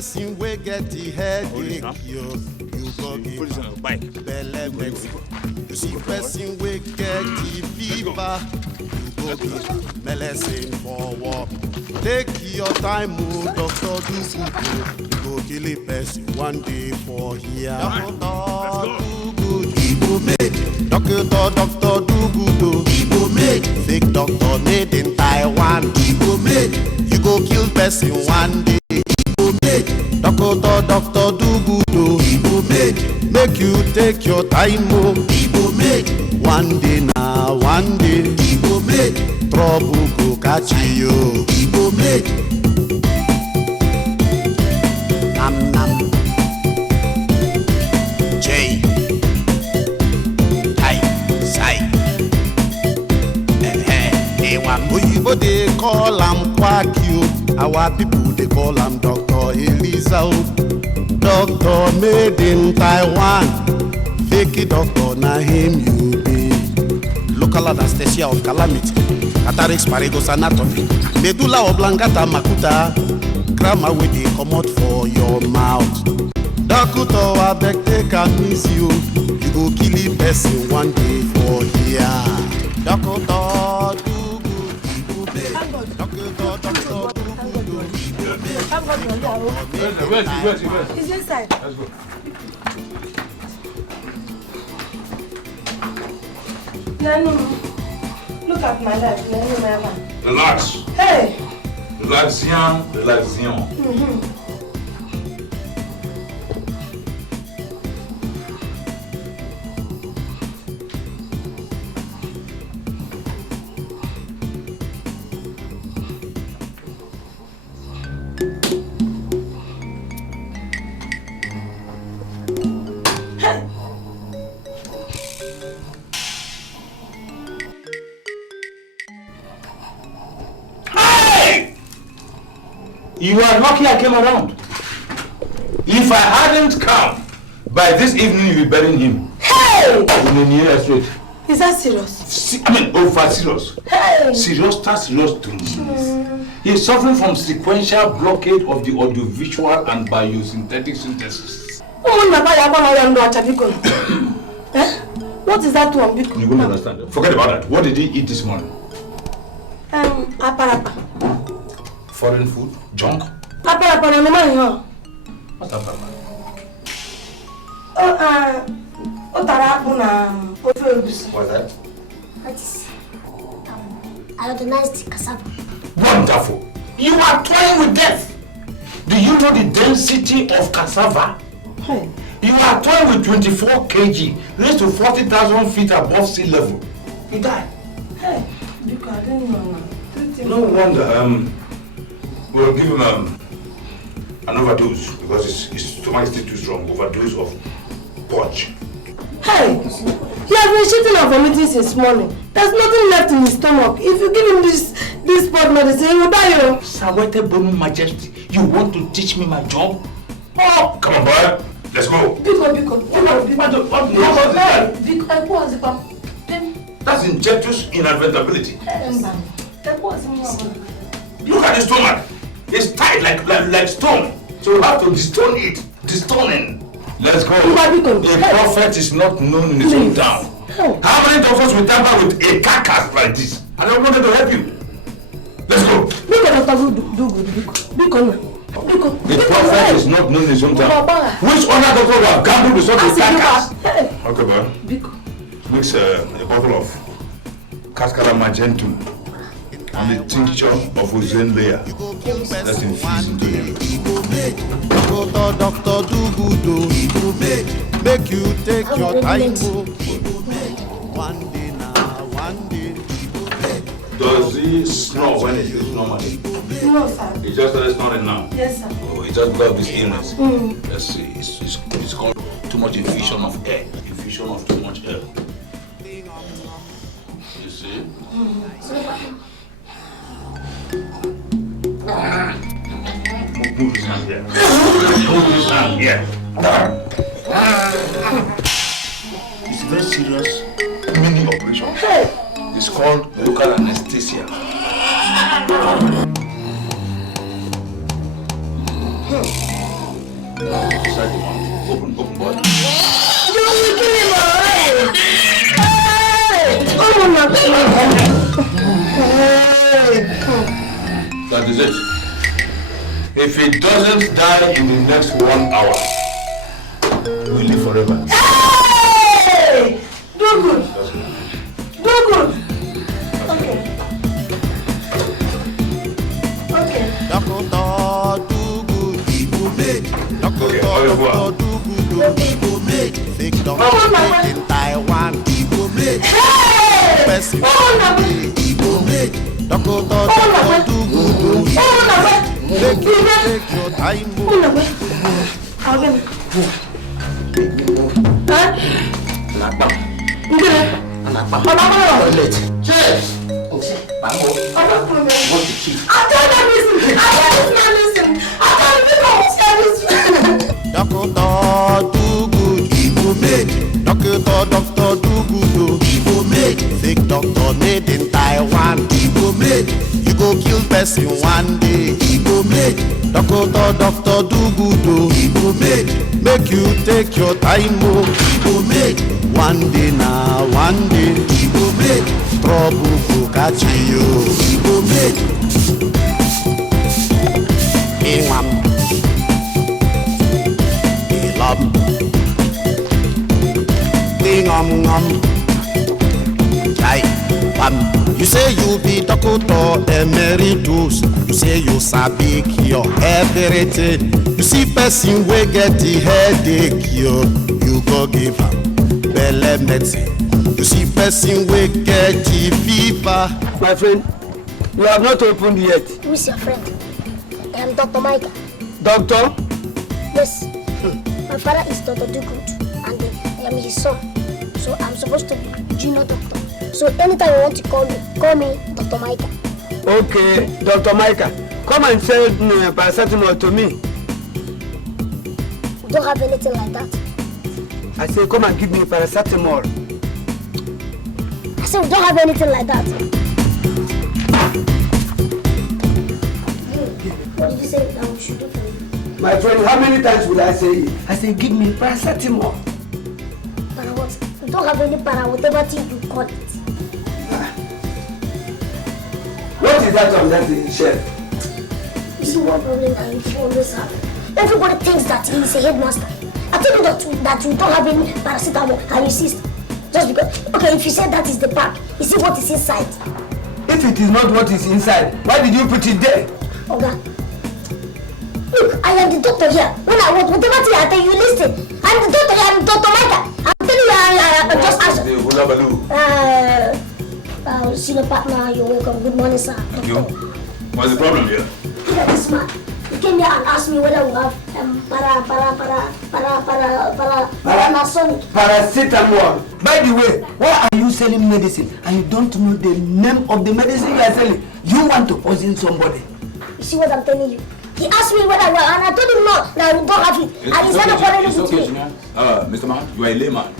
person we get the headache, you go give belle vex. You see person we get the fever, you go give medicine for work. Take your time, doctor, do good. You go kill a person one day for here. Doctor, do good. Igbo made. Doctor, do good. Igbo made. Fake doctor made in Taiwan. Igbo made. You go kill person one day. Igbo made. Doctor, do good. Igbo made. Make you take your time, Igbo made. One day now, one day. Igbo made. Trouble go catch you. Igbo made. Nam nam. J. I. Sai. Oyibo they call am quack you. Our people they call am Dr. Elisa. Doctor made in Taiwan. Fake doctor na him you be. Local anesthesia of calamity. Cataracts, Paragos anatomy. Medulla oblongata makuta. Grammar with the comot for your mouth. Doctor abeg take a miss you. You go kill a person one day for here. Doctor do good. Doctor do good. He's inside. Let's go. Nanu, look at my life. Nanu, my man. Relax. Hey. Relaxion. You are lucky I came around. If I hadn't come, by this evening you'll be burying him. Hey! In the nearest street. Is that serious? Over serious. Hey! Serious, that's serious to me. He's suffering from sequential blockade of the audiovisual and biosynthetic synthesis. What is that one? You won't understand. Forget about that. What did he eat this morning? Aparapa. Foreign food? Junk? Aparapa, no man. What's aparapa? What's that? That's iodinized cassava. Wonderful! You are toying with death! Do you know the density of cassava? Hey. You are toying with 24 kg, raised to 40,000 feet above sea level. You die. Hey, Dikeh, I didn't know. No wonder. We'll give him an overdose because his stomach is still too strong. Overdose of punch. Hey, he has been shitting and vomiting since morning. There's nothing left in his stomach. If you give him this pot medicine, he will die. Sawete Bonu Majesty, you want to teach me my job? Oh, come on, boy. Let's go. That's injectus inadvertibility. Look at the stomach. It's tight like stone. So we have to destone it. Destoning. Let's go. A prophet is not known in his own town. How many doctors will tamper with a carcass like this? I don't want to help you. Let's go. The prophet is not known in his own town. Which other doctor will have gambled with such a carcass? Okay, boy. Mix a bottle of Cascara Magentum and the tincture of Ozen layer. Let's infuse into him. Doctor, do good. Make you take your time. One day now, one day. Does he snore when he is normally? No, sir. He just started snoring now? Yes, sir. Oh, he just got this illness. Let's see. It's called too much infusion of air. Infusion of too much air. You see? Move his hand here. Move his hand here. It's very serious mini operation. It's called local anesthesia. Inside the mouth. Open, boy. You will kill him already. Oh, my God. That is it. If he doesn't die in the next 1 hour, we'll live forever. Hey! Do good. Do good. Okay. Okay. Doctor, do good. People make. Doctor, do good. People make. Fake doctor make in Taiwan. People make. Hey! Best people make. Doctor, do good. Take your time. Doctor, do good. People make. Doctor, do good. People make. Fake doctor made in Taiwan. People make. You go kill person one day. People make. Doctor, do good. People make. Make you take your time. People make. One day now, one day. People make. Trouble go catch you. People make. You say you be doctor emeritus. You say you sabi cure everything. You see person wey get the headache, you go give am belle medicine. You see person wey get the fever. My friend, you have not opened yet. Who is your friend? I am Dr. Micah. Doctor? Yes. My father is Dr. Dugood and I am his son. So I'm supposed to be junior doctor. So anytime you want to call me Dr. Micah. Okay, Dr. Micah. Come and sell paracetamol to me. We don't have anything like that. I say come and give me paracetamol. I said we don't have anything like that. What did you say that we should do for you? My friend, how many times will I say it? I say give me paracetamol. Para what? We don't have any para, whatever thing you call it. What is that on that shelf? You see one problem that you always have. Everybody thinks that he is a headmaster. I tell you that you don't have any paracetamol and you insist. Just because, okay, if you say that is the pack, you see what is inside. If it is not what is inside, why did you put it there? Okay. Look, I am the doctor here. When I want whatever thing I tell you, listen. I'm the doctor here, I'm Dr. Micah. I'm telling you, I just answer. Senior partner, you're welcome. Good morning, sir. Thank you. What's the problem here? Look at this man. He came here and asked me whether we have paracetamol. By the way, why are you selling medicine and you don't know the name of the medicine you are selling? You want to poison somebody. You see what I'm telling you? He asked me whether I will, and I told him no, that we don't have it. And he said It's okay, Mr. Man, you are a layman.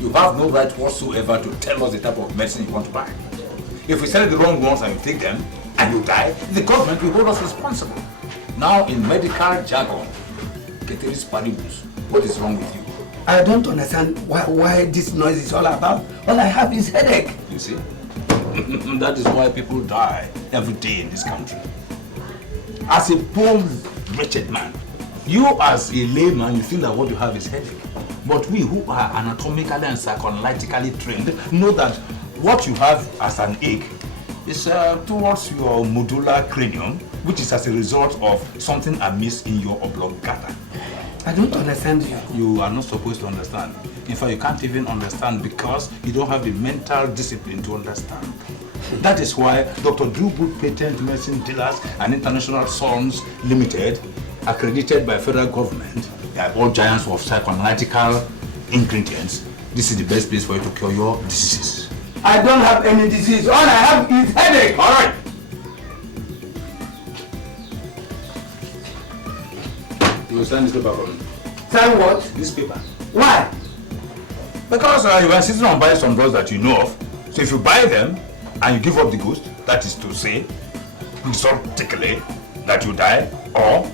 You have no right whatsoever to tell us the type of medicine you want to buy. If we sell the wrong ones and you take them and you die, the government will hold us responsible. Now, in medical jargon, ceteris paribus, what is wrong with you? I don't understand why this noise is all about. All I have is headache. You see? That is why people die every day in this country. As a poor, wretched man, you as a layman, you think that what you have is headache. But we who are anatomically and psychoanalytically trained know that what you have as an ache is towards your medulla cranium, which is as a result of something amiss in your oblongata. I don't understand you. You are not supposed to understand. In fact, you can't even understand because you don't have the mental discipline to understand. That is why Dr. Dugood Patent Medicine Dealers and International Sons Limited, accredited by federal government, they are all giants of psychoanalytical ingredients. This is the best place for you to cure your diseases. I don't have any disease. All I have is headache. All right. You will sign this paper for me. Sign what? This paper. Why? Because you are insisting on buying some drugs that you know of. So if you buy them and you give up the ghost, that is to say, exotically, that you die, or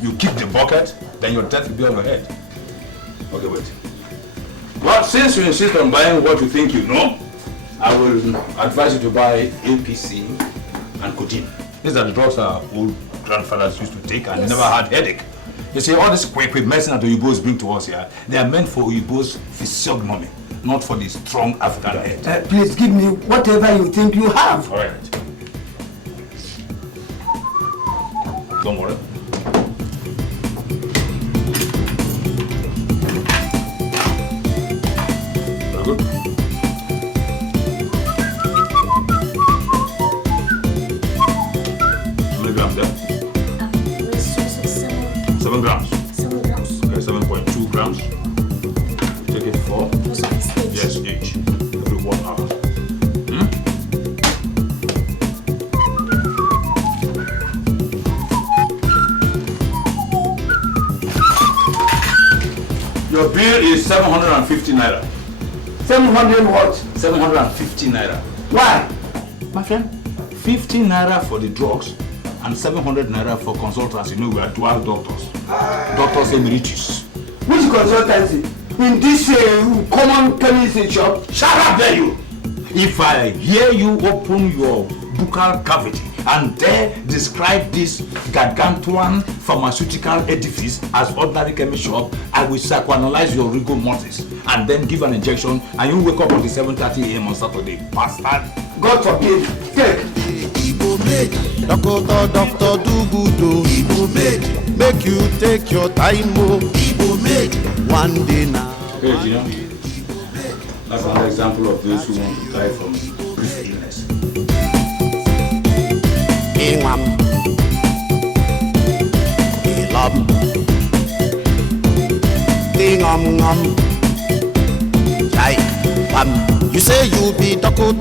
you keep the bucket then your death will be on your head. Okay, wait. Well, since you insist on buying what you think you know, I will advise you to buy APC and codeine. These are the drugs our old grandfathers used to take and never had headache. You see, all this quick medicine that the Uyibos bring to us here, they are meant for Uyibos physiognomy, not for the strong African head. Please give me whatever you think you have. All right. Don't worry. Very good. How many grams there? 7 grams. 7 grams. Okay, 7.2 grams. Take it for? Yes, each. Every 1 hour. Your bill is 750 naira. 700 what? 750 naira. Why? My friend, 50 naira for the drugs and 700 naira for consultants. You know, we are dual doctors. Doctors emeritus. Which consultancy? In this common chemistry shop? Shut up there, you! If I hear you open your buccal cavity and dare describe this gargantuan pharmaceutical edifice as ordinary chemist shop, I will psychoanalyze your rigor mortis and then give an injection and you wake up at 7:30 a.m. on Saturday. Bastard! God forbid. Take. Igbo made, doctor do good oh. Igbo made, make you take your time oh. Igbo made, one day now. Hey, Gina. That's another example of those who want to die from brief illness. Ingam, Ilam, Ingam, Jai, Bam. You say you be doctor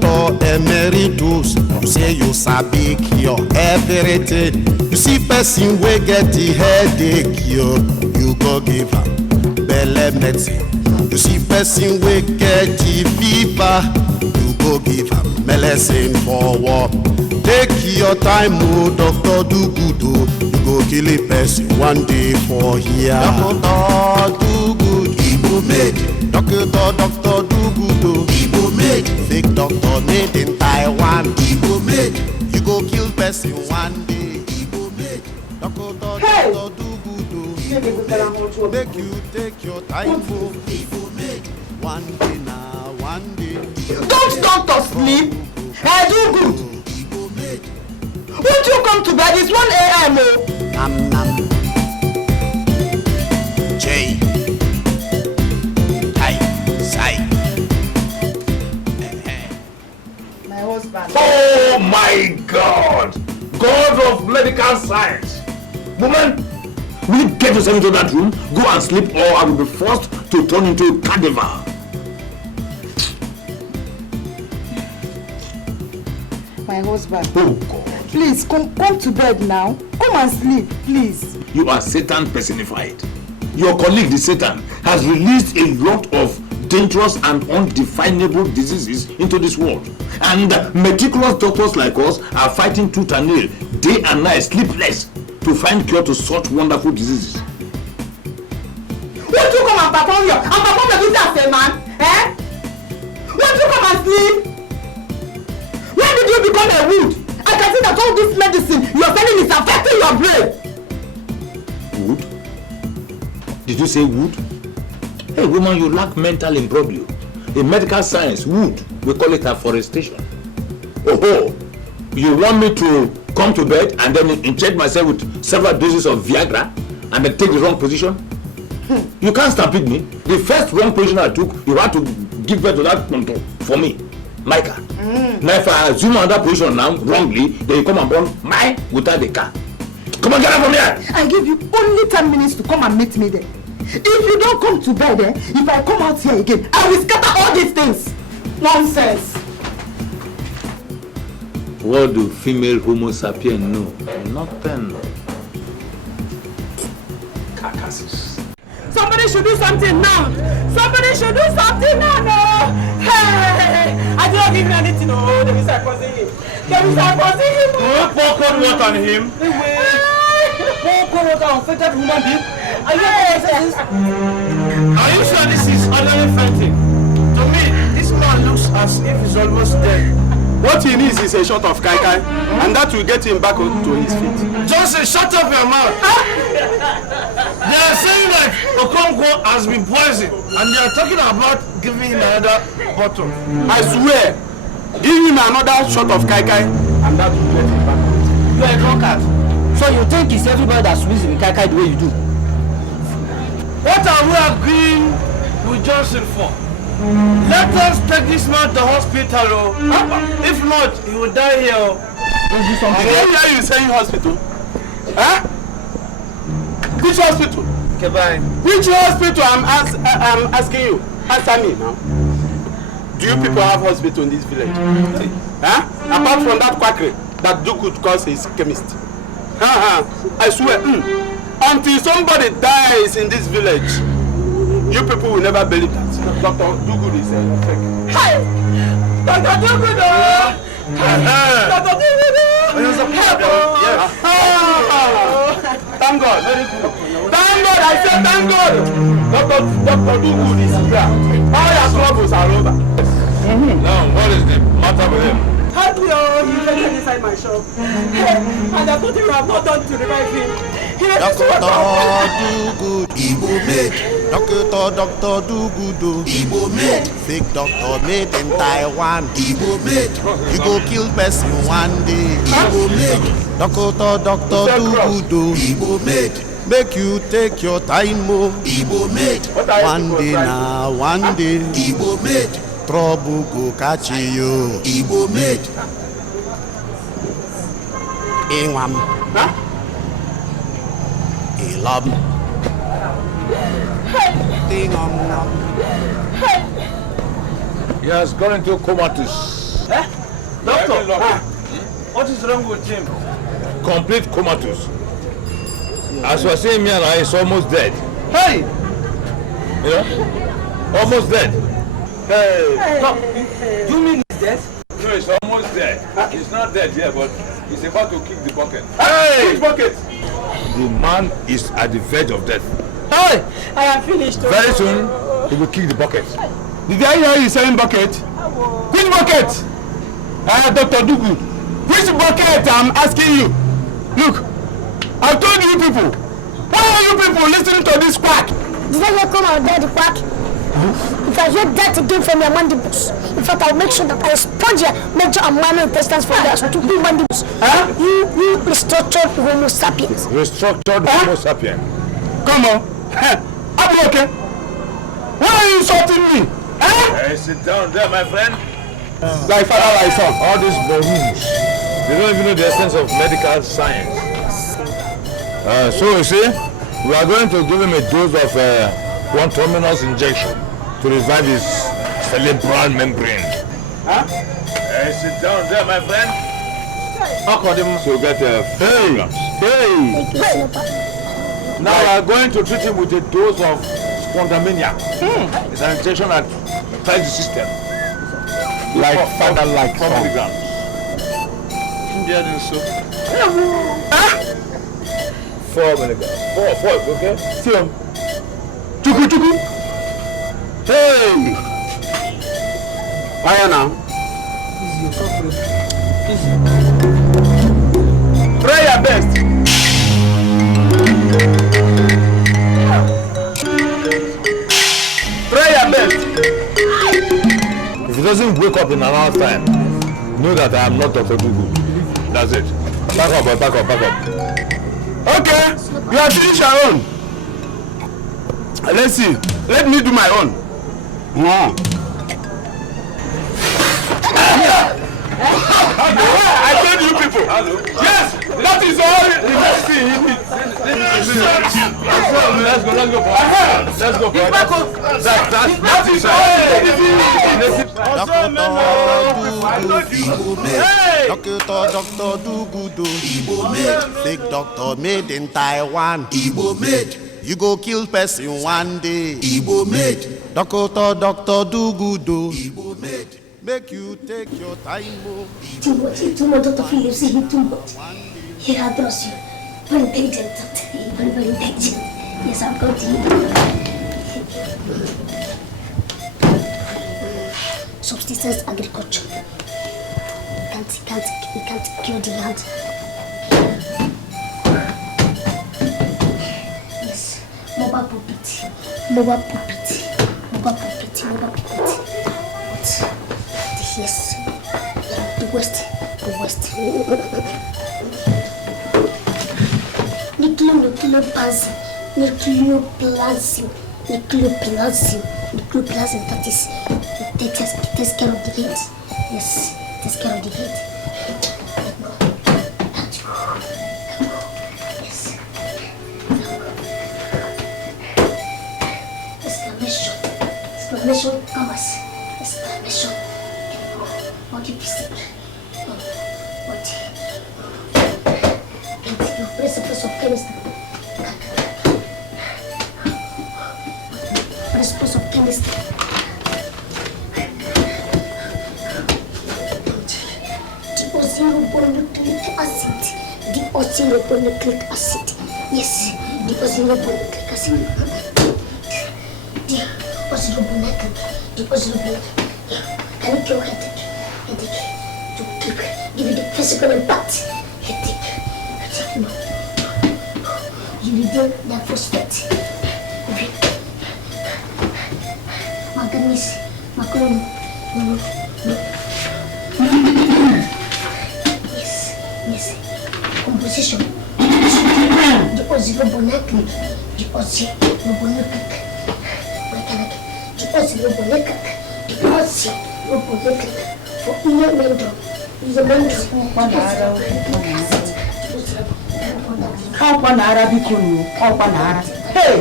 emeritus. You say you sabi cure everything. You see person wey get the headache, you go give am belle medicine. You see person wey get the fever, you go give am medicine for work. Take your time, oh, doctor do good, oh. You go kill a person one day for here. Doctor do good, Igbo made. Doctor do good, oh. Igbo made. Fake doctor made in Taiwan, Igbo made. You go kill person one day, Igbo made. Doctor do good, oh. Igbo made. Make you take your time, oh. Igbo made. One day now, one day. Don't doctor sleep. Hey, do good. Won't you come to bed? It's 1 a.m. oh. Nam nam. J. I. Sai. My husband. Oh my God! God of medical science! Woman, will you get yourself into that room, go and sleep, or I will be forced to turn into a cadaver. My husband. Oh God. Please, come to bed now. Come and sleep, please. You are Satan personified. Your colleague, the Satan, has released a lot of dangerous and undefinable diseases into this world. And meticulous doctors like us are fighting tooth and nail, day and night, sleepless, to find cure to such wonderful diseases. Won't you come and perform your duty as a man? Eh? Won't you come and sleep? When did you become a wood? I can see that all this medicine you're telling is affecting your brain. Wood? Did you say wood? Hey woman, you lack mental imbroglio. In medical science, wood, we call it afforestation. Oh, you want me to come to bed and then inject myself with several doses of Viagra and then take the wrong position? You can't stampede me. The first wrong position I took, you had to give birth to that tonto for me, Micah. Now if I assume another position now, wrongly, then you come and burn mine without the car. Come on, get up from here! I give you only 10 minutes to come and meet me there. If you don't come to bed, if I come out here again, I will scatter all these things. Nonsense. What do female Homo sapiens know? Nothing. Carcasses. Somebody should do something now. Somebody should do something now. No. Hey, I did not give me anything. Oh, there is a cousin. There is a cousin. Pour cold water on him. Pour cold water on fettered human being. Are you okay? Are you sure this is ordinary fighting? To me, this man looks as if he's almost dead. What he needs is a shot of kai kai, and that will get him back to his feet. Johnson, shut up your mouth. They are saying that Okonkwo has been poisoned, and they are talking about giving him another bottle. I swear, give him another shot of kai kai, and that will get him back. You are a drunkard. So you think it's everybody that swims in kai kai the way you do? What are we agreeing with Johnson for? Let us take this man to hospital. If not, he will die here. Did I hear you saying hospital? Huh? Which hospital? Okay, bye. Which hospital? I'm asking you. Answer me now. Do you people have hospital in this village? Huh? Apart from that quackery that Duke calls his chemist. I swear, until somebody dies in this village, you people will never believe that. Dr. Dugu is fake. Hi! Dr. Dugu! Dr. Dugu! Yes. Thank God. Very good. Thank God. I said thank God. Dr. Dugu is here. All your troubles are over. Now, what is the matter with him? Hello, you just inside my shop. And I told you I have not done to revive him. Doctor do good, Igbo made. Doctor do good, Igbo made. Fake doctor made in Taiwan, Igbo made. You go kill person one day, Igbo made. Doctor do good, Igbo made. Make you take your time, mo, Igbo made. One day now, one day, Igbo made. Trouble go catch you, Igbo made. Ingwam. Huh? Love. He has gone into comatose. Doctor, what is wrong with him? Complete comatose. As we are saying here now, he's almost dead. Hey! You know? Almost dead. Hey! No, you mean he's dead? No, he's almost dead. He's not dead yet, but he's about to kick the bucket. Hey! Which bucket? The man is at the verge of death. Hey! I am finished. Very soon, he will kick the bucket. Did I hear you saying bucket? Which bucket? Dr. Dugu. Which bucket? I'm asking you. Look, I told you people. Why are you people listening to this quack? Did I hear come out there the quack? If I hear that again from your mandibles, in fact, I'll make sure that I sponge your major and minor intestines for their stupid mandibles. You restructured Homo sapiens. Restructured Homo sapiens. Come on. I'm okay. Why are you insulting me? Hey, sit down there, my friend. Thy father, thy son. All these balloons, they don't even know the essence of medical science. So you see, we are going to give him a dose of one terminus injection to revive his cerebral membrane. Hey, sit down there, my friend. So get Now we are going to treat him with a dose of spondamania. It's an injection that ties the system. Like father, like 4 milligrams. Indian soup. 4 milligrams. 4, okay? See him. Chuku. Hey! Why now? Try your best. Try your best. If he doesn't wake up in an hour's time, know that I am not Dr. Dugu. That's it. Back up, boy. Back up. Okay, you have finished your own. Let's see. Let me do my own. I told you people. Hello. Yes, that is all the medicine he needs. Let's go. That is all. Doctor do good, Igbo made. Fake doctor made in Taiwan, Igbo made. You go kill person one day, Igbo made. Doctor do good, Igbo made. Make you take your time, Too much, Dr. Philip, see him too much. He adores you. Very intelligent, doctor. Very intelligent. Yes, I've got you. Subsistence agriculture. You can't kill the land. Yes, mobile puppet. But yes, the West. Nucleoplasm, that is, it takes care of the heat. Yes, it takes care of the heat. Yes. Exclamation commas. Exclamation. What you speak? What? Principles of chemistry. Principles of chemistry. Deoxyribonucleic acid. Deoxyribonucleic acid. Yes, deoxyribonucleic acid. Deoxyribonucleic. Can you cure headache? To give you the physical impact. Headache. No. You redeem that phosphate. Manganese, macaroni. Yes. Composition. Deoxyribonucleic. For Ini Edo. How can Arabic you? How can Arabic? Hey!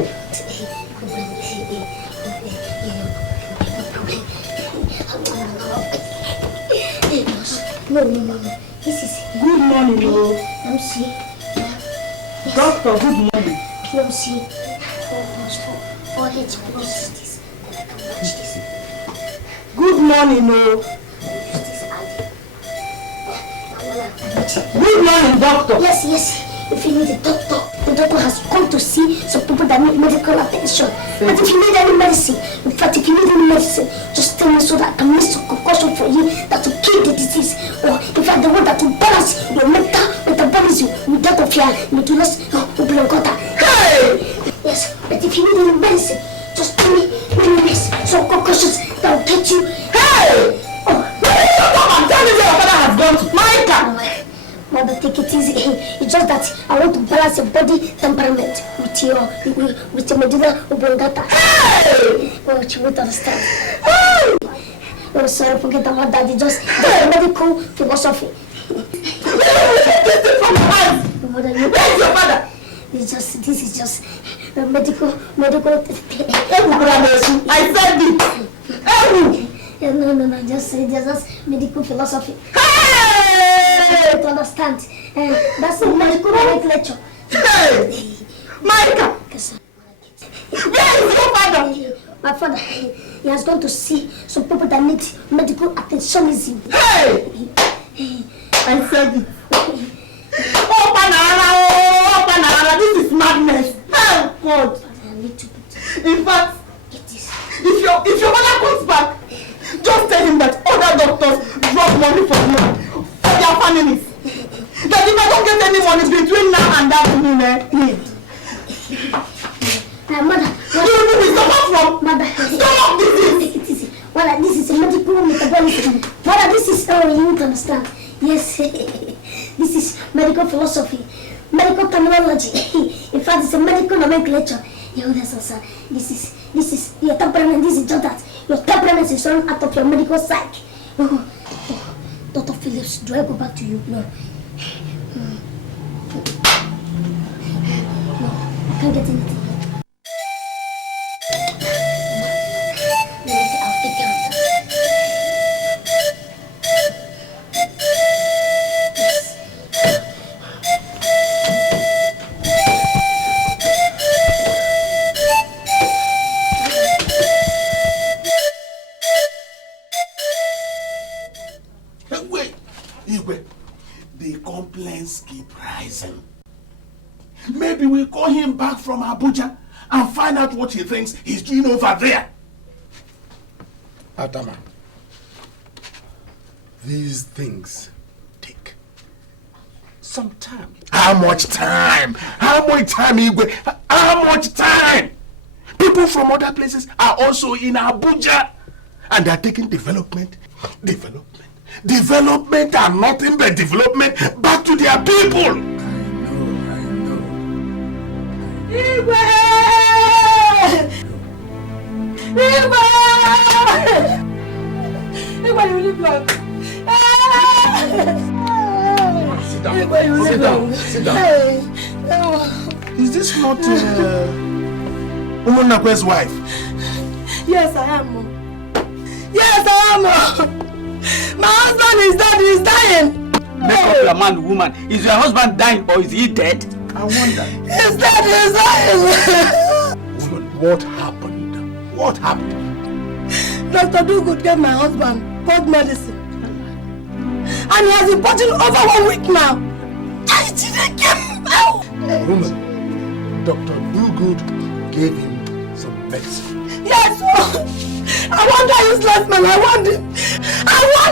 No. This is Good morning, no. MC. Doctor, good morning. MC. 4 HP. Good morning, no. Good morning, doctor. Yes. If you need a doctor, the doctor has come to see some people that need medical attention. But if you need any medicine, in fact, if you need any medicine, just tell me so that I can make some concoction for you that will kill the disease. Or in fact, the one that will balance your metabolism with that of your medullus oblongata. Hey! Yes, but if you need any medicine, just tell me some concoctions that will get you. Hey! Oh, come on, tell me where your father has gone to. Micah! Mother, take it easy. It's just that I want to balance your body temperament with your medulla oblongata. Hey! Oh, you won't understand. Hey! Oh, sorry, forget about that. It's just medical philosophy. Mother, Where's your father? This is just medical. I said it. No, just medical philosophy. Hey! To understand. That's a medical nomenclature. Hey! Micah! Where is your father? My father, he has gone to see some people that need medical attentionism. Hey! I said it. Oh, Panara, this is madness. Oh, God. In fact, if your mother comes back, just tell him that other doctors drop money for him, for their families. That if I don't get any money between now and that woman, Mother, stop disease. Mother, this is a medical metabolism. Mother, this is how you would understand. Yes, this is medical philosophy, medical terminology. In fact, it's a medical nomenclature. You understand? This is your temperament. This is just that. Your temperament is run out of your medical psych. Oh, Dr. Phillips, do I go back to you? No. No, I can't get anything. I'll take care of that. The complaints keep rising. Maybe we'll call him back from Abuja and find out what he thinks he's doing over there. Atama, these things take some time. How much time? How much time, Igwe? How much time? People from other places are also in Abuja and they're taking development and nothing but development back to their people. I know. Igwe! Igwe, you live long. Sit down. Igwe, you live long. Sit down. Is this not Umunakwe's wife? Yes, I am. Yes, I am. My husband is dead. He's dying. Make up your mind, woman. Is your husband dying or is he dead? I wonder. He's dead. He's dying. Woman, what happened? What happened? Dr. Dugood gave my husband cold medicine. And he has been putting over 1 week now. I didn't get him out. Woman, Dr. Dugood gave him some medicine. Yes, I want that useless man. I want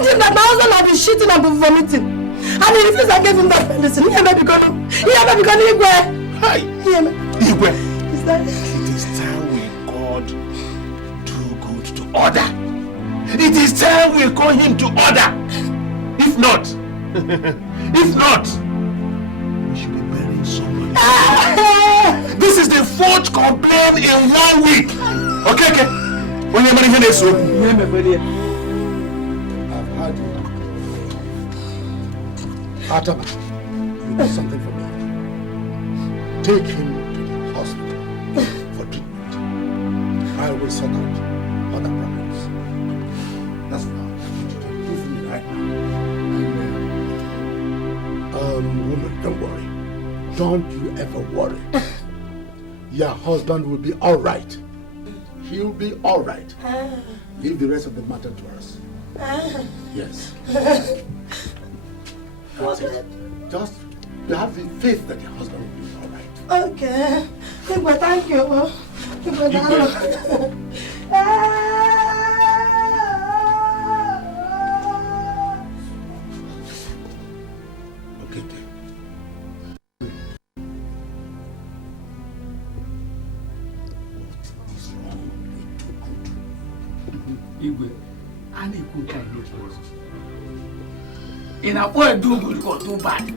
him that my husband has been shitting and been vomiting. And he refused I gave him that medicine. He may be gone Igwe. Hi. Igwe. Is that it? It is time we called Dugood to order. It is time we call him to order. If not, we should be burying somebody. This is the 4th complaint in 1 week. Okay. When you're managing this, I've had you. Atama, you do something for me. Take him to the hospital for treatment. I will sort out other problems. That's what I want you to do for me right now. Woman, don't worry. Don't you ever worry. Your husband will be all right. He'll be all right. Leave the rest of the matter to us. Yes. That's it. Just you have the faith that your husband will be all right. okay? Igwe, thank you. Igwe, Okay, dear. Igwe, I need to tell you. In a boy do good or do bad.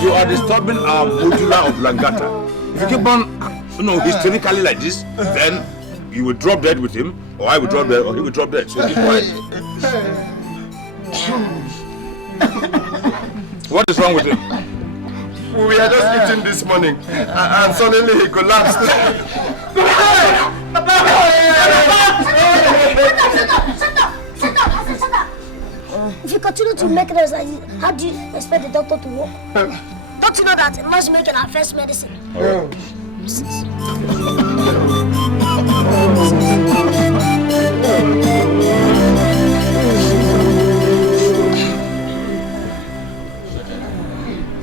You are disturbing our modular of Langata. If you keep on, hysterically like this, then you will drop dead with him, or I will drop dead, or he will drop dead. So keep quiet. What is wrong with him? We were just eating this morning, and suddenly he collapsed. If you continue to make noise like this, how do you expect the doctor to work? Don't you know that it must make our first medicine?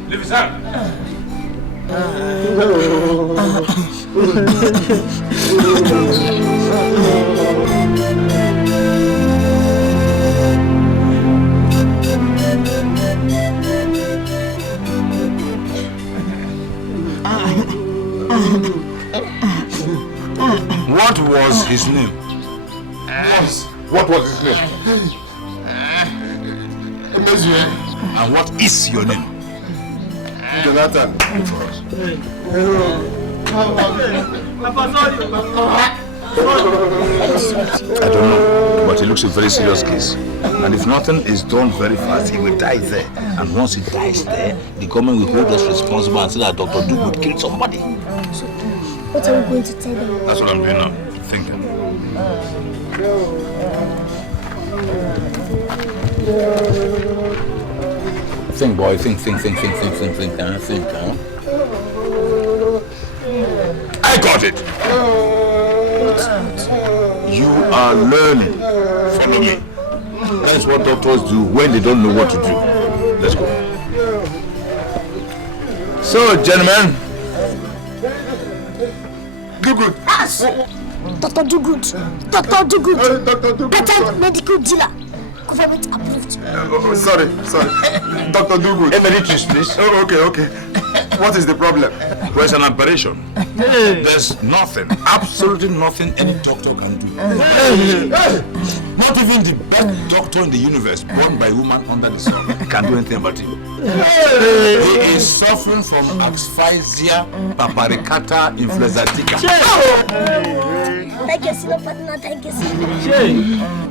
Leave his hand. What was his name? What was his name? And what is your name? Jonathan. I don't know, but it looks a very serious case. And if nothing is done very fast, he will die there. And once he dies there, the government will hold us responsible and say that Dr. Dugood killed somebody. So, what are we going to tell them? That's what I'm doing now. Thinking. Think, boy. Think. I got it. You are learning. Follow me. That's what doctors do when they don't know what to do. Let's go. So, gentlemen. Dugood. Yes. Dr. Dugood. Dr. Dugood. Patent medical dealer. Government approved. Sorry. Dr. Dugood. Emeritus, please. Oh, okay. What is the problem? There's an operation. There's nothing, absolutely nothing any doctor can do. Not even the best doctor in the universe, born by a woman under the sun, can do anything about him. He is suffering from asphyxia paparicata influenzatica.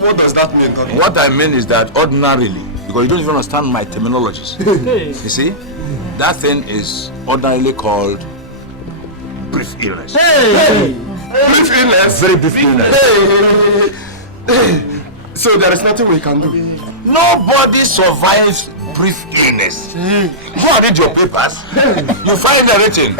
What does that mean, Doctor? What I mean is that ordinarily, because you don't even understand my terminologies, you see, that thing is ordinarily called brief illness. Brief illness? Very brief illness. So there is nothing we can do? Nobody survives brief illness. Go and read your papers. You find the written.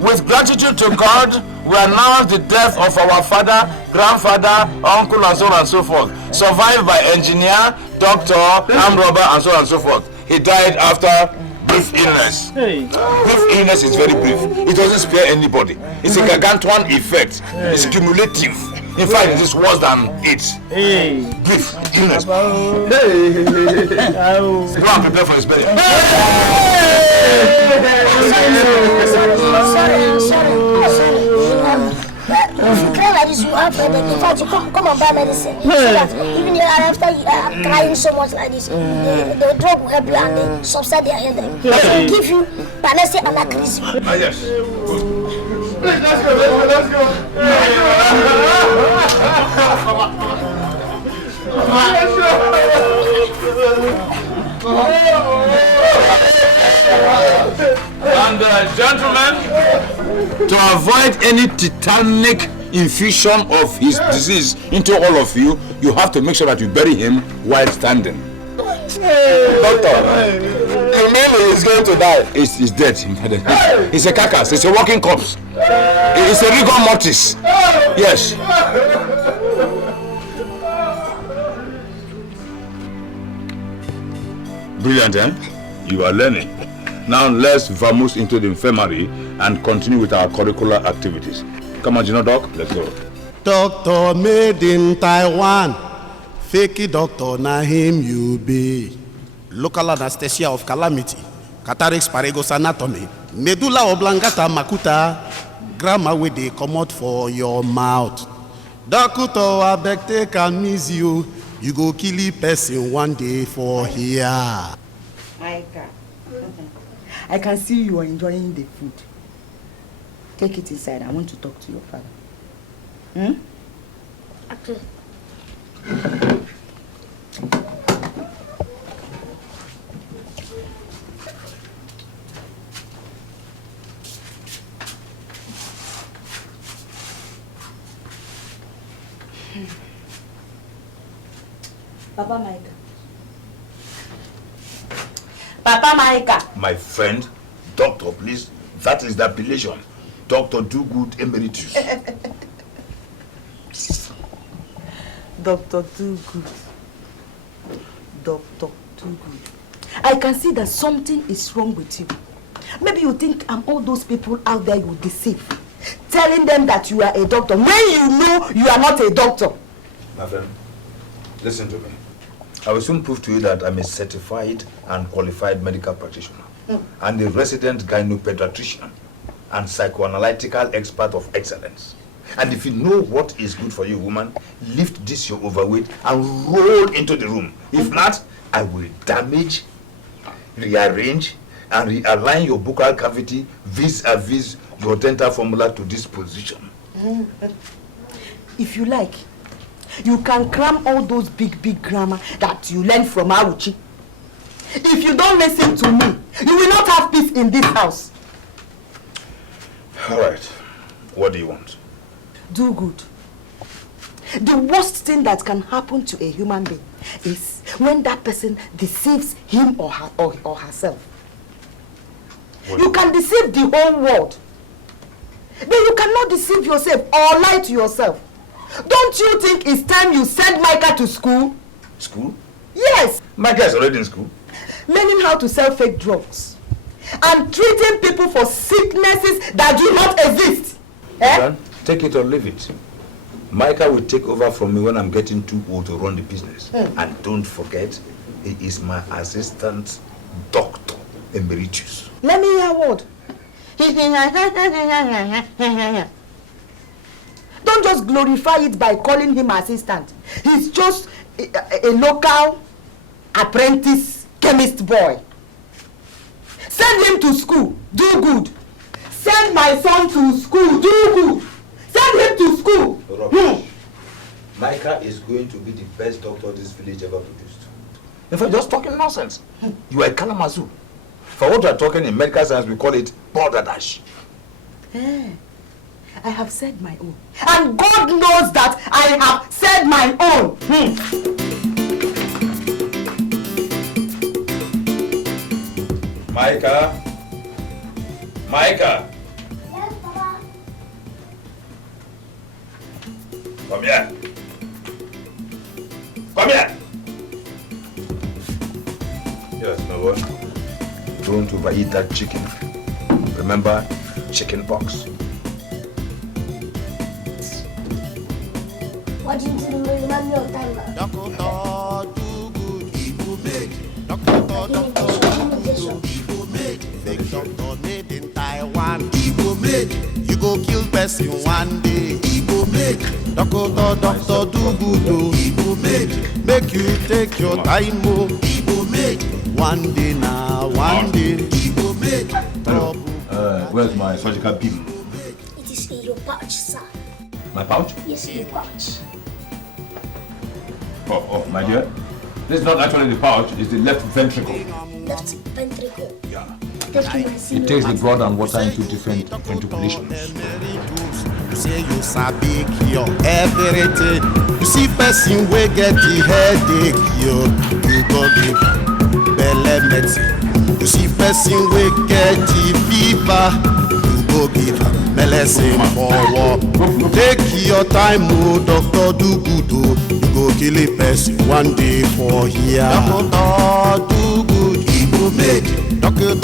With gratitude to God, we announce the death of our father, grandfather, uncle, and so on and so forth. Survived by engineer, doctor, armed robber, and so on and so forth. He died after brief illness. Brief illness is very brief. It doesn't spare anybody. It's a gargantuan effect. It's cumulative. In fact, it is worse than it. Brief illness. Go and prepare for his burial. Sorry. If you cry like this, you have in fact, you come and buy medicine. So that even after you are crying so much like this, the drug will help you and they subside their headache. They will give you Panacea and Acrisio. Ah, yes. Let's go. And gentlemen, to avoid any tetanic infusion of his disease into all of you, you have to make sure that you bury him while standing. Doctor, you mean he's going to die? He's dead. He's a carcass. It's a walking corpse. It's a rigor mortis. Yes. Brilliant, eh? You are learning. Now let's vamoose into the infirmary and continue with our curricular activities. Come on, Doc, let's go. Doctor made in Taiwan. Fakey doctor, na him you be. Local anesthesia of calamity. Cataracts, Paragos anatomy. Medulla oblongata makuta. Grammar wey dey comot for your mouth. Doctor, abeg take am easy o. You go kill a person one day for here. I can see you are enjoying the food. Take it inside. I want to talk to your father. Okay. Papa Maika. Papa Maika. My friend, doctor, please. That is the appellation. Dr. Dugood Emeritus. Dr. Dugood. Dr. Dugood. I can see that something is wrong with you. Maybe you think I'm all those people out there you deceive. Telling them that you are a doctor when you know you are not a doctor. My friend, listen to me. I will soon prove to you that I'm a certified and qualified medical practitioner and a resident gynopediatrician and psychoanalytical expert of excellence. And if you know what is good for you, woman, lift this your overweight and roll into the room. If not, I will damage rearrange and realign your buccal cavity vis-a-vis your dental formula to this position. If you like, you can cram all those big grammar that you learned from Awuchi. If you don't listen to me, you will not have peace in this house. All right. What do you want? Do good. The worst thing that can happen to a human being is when that person deceives him or herself. You can deceive the whole world. Then you cannot deceive yourself or lie to yourself. Don't you think it's time you send Micah to school? School? Yes. Micah is already in school. Learning how to sell fake drugs and treating people for sicknesses that do not exist. Take it or leave it. Micah will take over from me when I'm getting too old to run the business. And don't forget, he is my assistant doctor emeritus. Let me hear a word. Don't just glorify it by calling him assistant. He's just a local apprentice chemist boy. Send him to school. Do good. Send my son to school. Do good. Send him to school. Micah is going to be the best doctor this village ever produced. In fact, just talking nonsense. You are a Kalamazoo. For what you are talking in medical science, we call it border dash. I have said my own. And God knows that I have said my own. Micah? Micah? Yes, Papa. Come here. Come here. Yes, no what? Don't overeat that chicken. Remember, chicken pox. What did you remind me of time now? Doctor, do good, he will make. Doctor, fake doctor made in Taiwan. He will make. You go kill person one day. He will make. Doctor, do good, he will make. Make you take your time, oh. He will make. One day now, one day. He will make. Hello. Where's my surgical beam? It is in your pouch, sir. My pouch? Yes, in your pouch. Oh, my dear. This is not actually the pouch, it's the left ventricle. Left ventricle. Yeah. It takes the blood and water into different ventriculations. You say you sabi cure everything. You see person wey get the headache, you go give belle medicine. You see person wey get the fever, you go give medicine for war. Take your time, oh, doctor, do good, oh. You go kill a person one day for here. Doctor, do good, he will make. Doctor,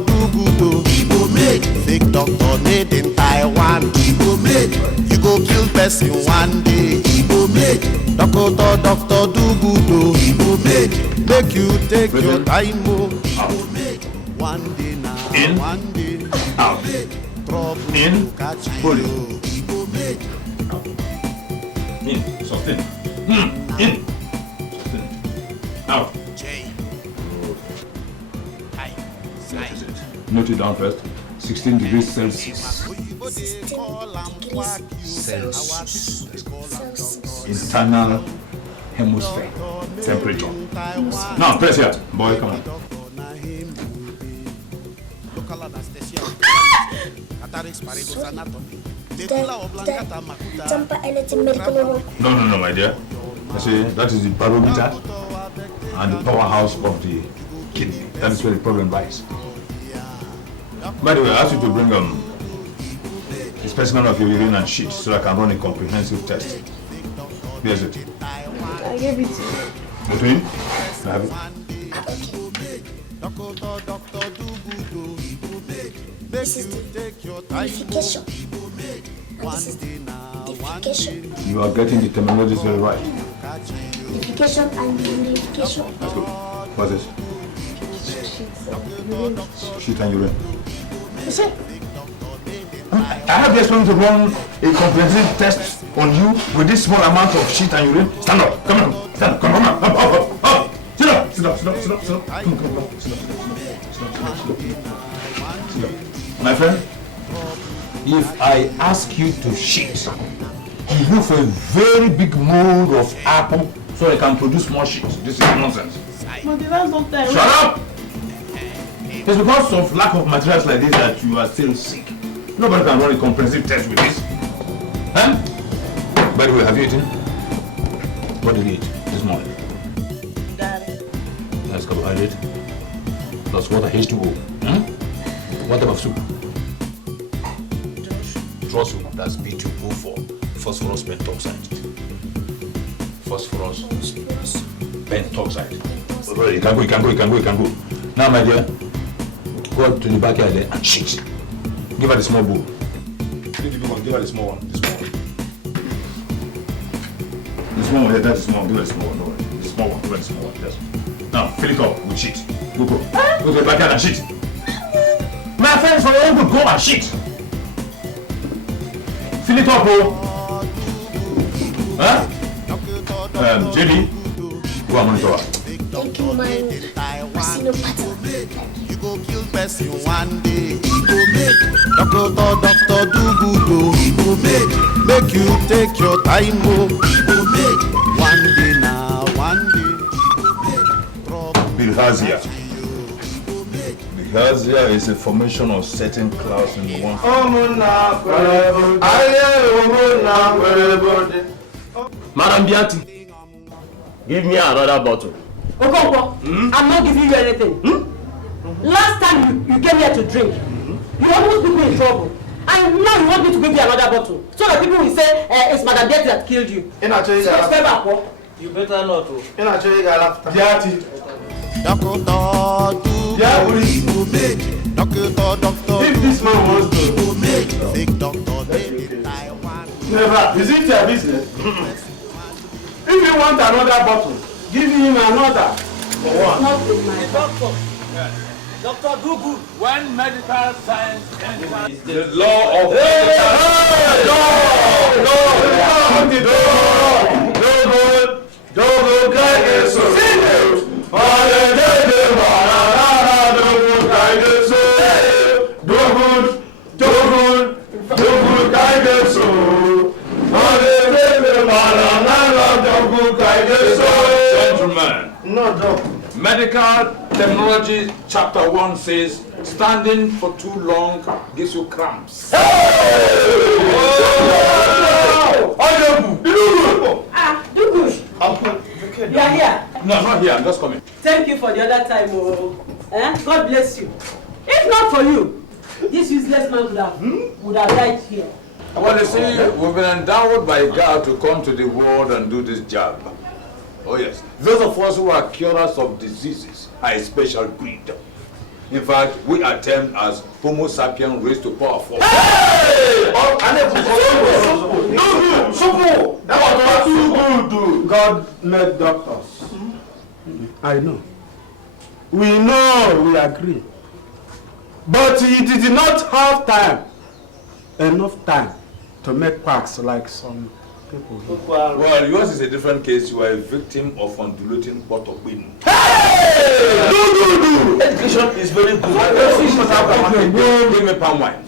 do good, oh. He will make. Fake doctor made in Taiwan. He will make. You go kill person one day. He will make. Doctor, do good, oh. He will make. Make you take your time, oh. He will make. One day now, in, one day. Out. Trouble In, catch pull you. it. He will make. In, sustain. In, sustain. Out. Note it down first. 16 degrees Celsius. Celsius. Internal hemisphere temperature. Now press here. Boy, come on. No, my dear. I say that is the barometer and the powerhouse of the kidney. That is where the problem lies. By the way, I asked you to bring a specimen of your urine and shit so I can run a comprehensive test. Here's it. I gave it to you. Between? I have it. This is the unification. And this is the defecation. You are getting the terminologies very right. Defecation and unification. That's good. What's this? Shit and urine. I have the experience to run a comprehensive test on you with this small amount of shit and urine. Stand up. Come on. Stand up. Come on. Up. Sit up. Sit up. Come on. Sit up. My friend, if I ask you to shit, you look for a very big mold of apple so I can produce more shit. This is nonsense. But the last doctor... Shut up! It's because of lack of materials like this that you are still sick. Nobody can run a comprehensive test with this. Huh? By the way, have you eaten? What did you eat this morning? Daddy. That's carbohydrate. Plus water, H2O. What type of soup? Draw soup. That's B2O4. Phosphorus pentoxide. Phosphorus pentoxide. You can go. Now, my dear, go up to the backyard there and shit. Give her the small bowl. Give her the small one. The small one, that's the small one. Give her the small one. No, the small one. Give her the small one. Yes. Now, fill it up with shit. Go. Go to the backyard and shit. My friends, for your own good, go and shit. Fill it up, bro. Huh? JD, go and monitor her. Thank you, my personal partner. You go kill person one day. He go make Doctor do good. He go make you take your time. He go make one day now, one day. Bilharzia. Bilharzia is a formation of certain clouds in one. Madam Bianti, give me another bottle. Okonkwo, I'm not giving you anything. Last time you came here to drink, you almost put me in trouble. And now you want me to give you another bottle. So that people will say it's Madam Bianti that killed you. You better not. Bianti. Doctor. If this man wants to make big doctor. Never. Is it your business? If you want another bottle, give him another. For what? Not with my doctor. Doctor Google. When medical science enters the law of Gentlemen, no, Doc. Medical Technology Chapter 1 says standing for too long gives you cramps. You are here. No, I'm not here. I'm just coming. Thank you for the other time. God bless you. If not for you, this useless man would have died here. Well, you see, we've been endowed by God to come to the world and do this job. Oh yes, those of us who are curers of diseases are a special breed. In fact, we are termed as Homo sapiens raised to power 4. Hey! God made doctors. I know. We know, we agree. But he did not have enough time to make quacks like some people. Well, yours is a different case. You are a victim of undulating bottle wind. Hey! Do! Education is very good. Give me palm wine.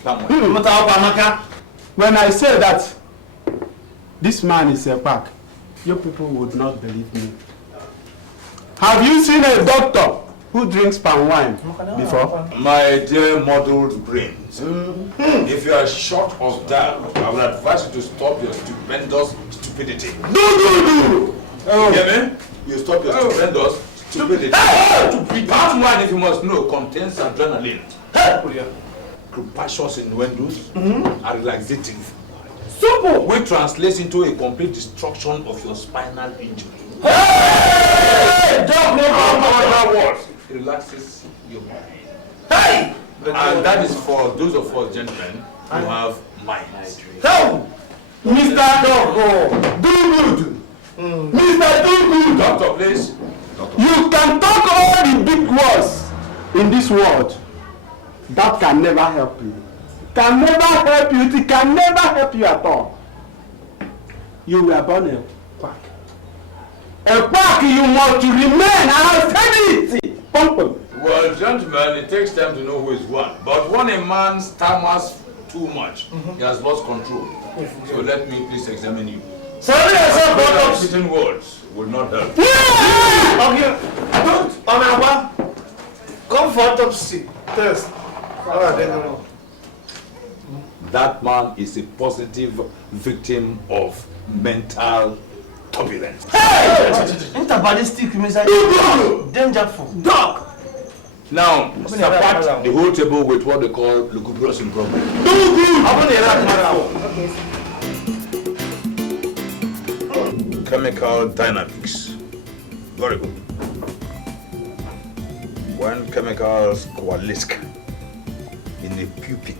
When I say that this man is a quack, you people would not believe me. Have you seen a doctor who drinks palm wine before? My dear muddled brains, if you are short of that, I would advise you to stop your stupendous stupidity. Do! You hear me? You stop your stupendous stupidity. Palm wine, if you must know, contains adrenaline. Compassions innuendos are relaxative. Simple! Which translates into a complete destruction of your spinal injury. Hey! Don't know how words. It relaxes your mind. Hey! And that is for those of us gentlemen who have minds. Help! Mr. Doctor, do good! Mr. Do good! Doctor, please. You can talk all the big words in this world. That can never help you. Can never help you. It can never help you at all. You were born a quack. A park you must remain austerity. Well, gentlemen, it takes time to know who is one. But when a man stammers too much, he has lost control. So let me please examine you. Sorry, I said bottoms. Certain words will not help. Okay, don't. Amaba, come for autopsy test. That man is a positive victim of mental turbulence. Hey! Interballistic missile. Dangerful. Dog! Now, support the whole table with what they call lugubrious improvement. Chemical dynamics. Very good. When chemicals coalesce in a pupil.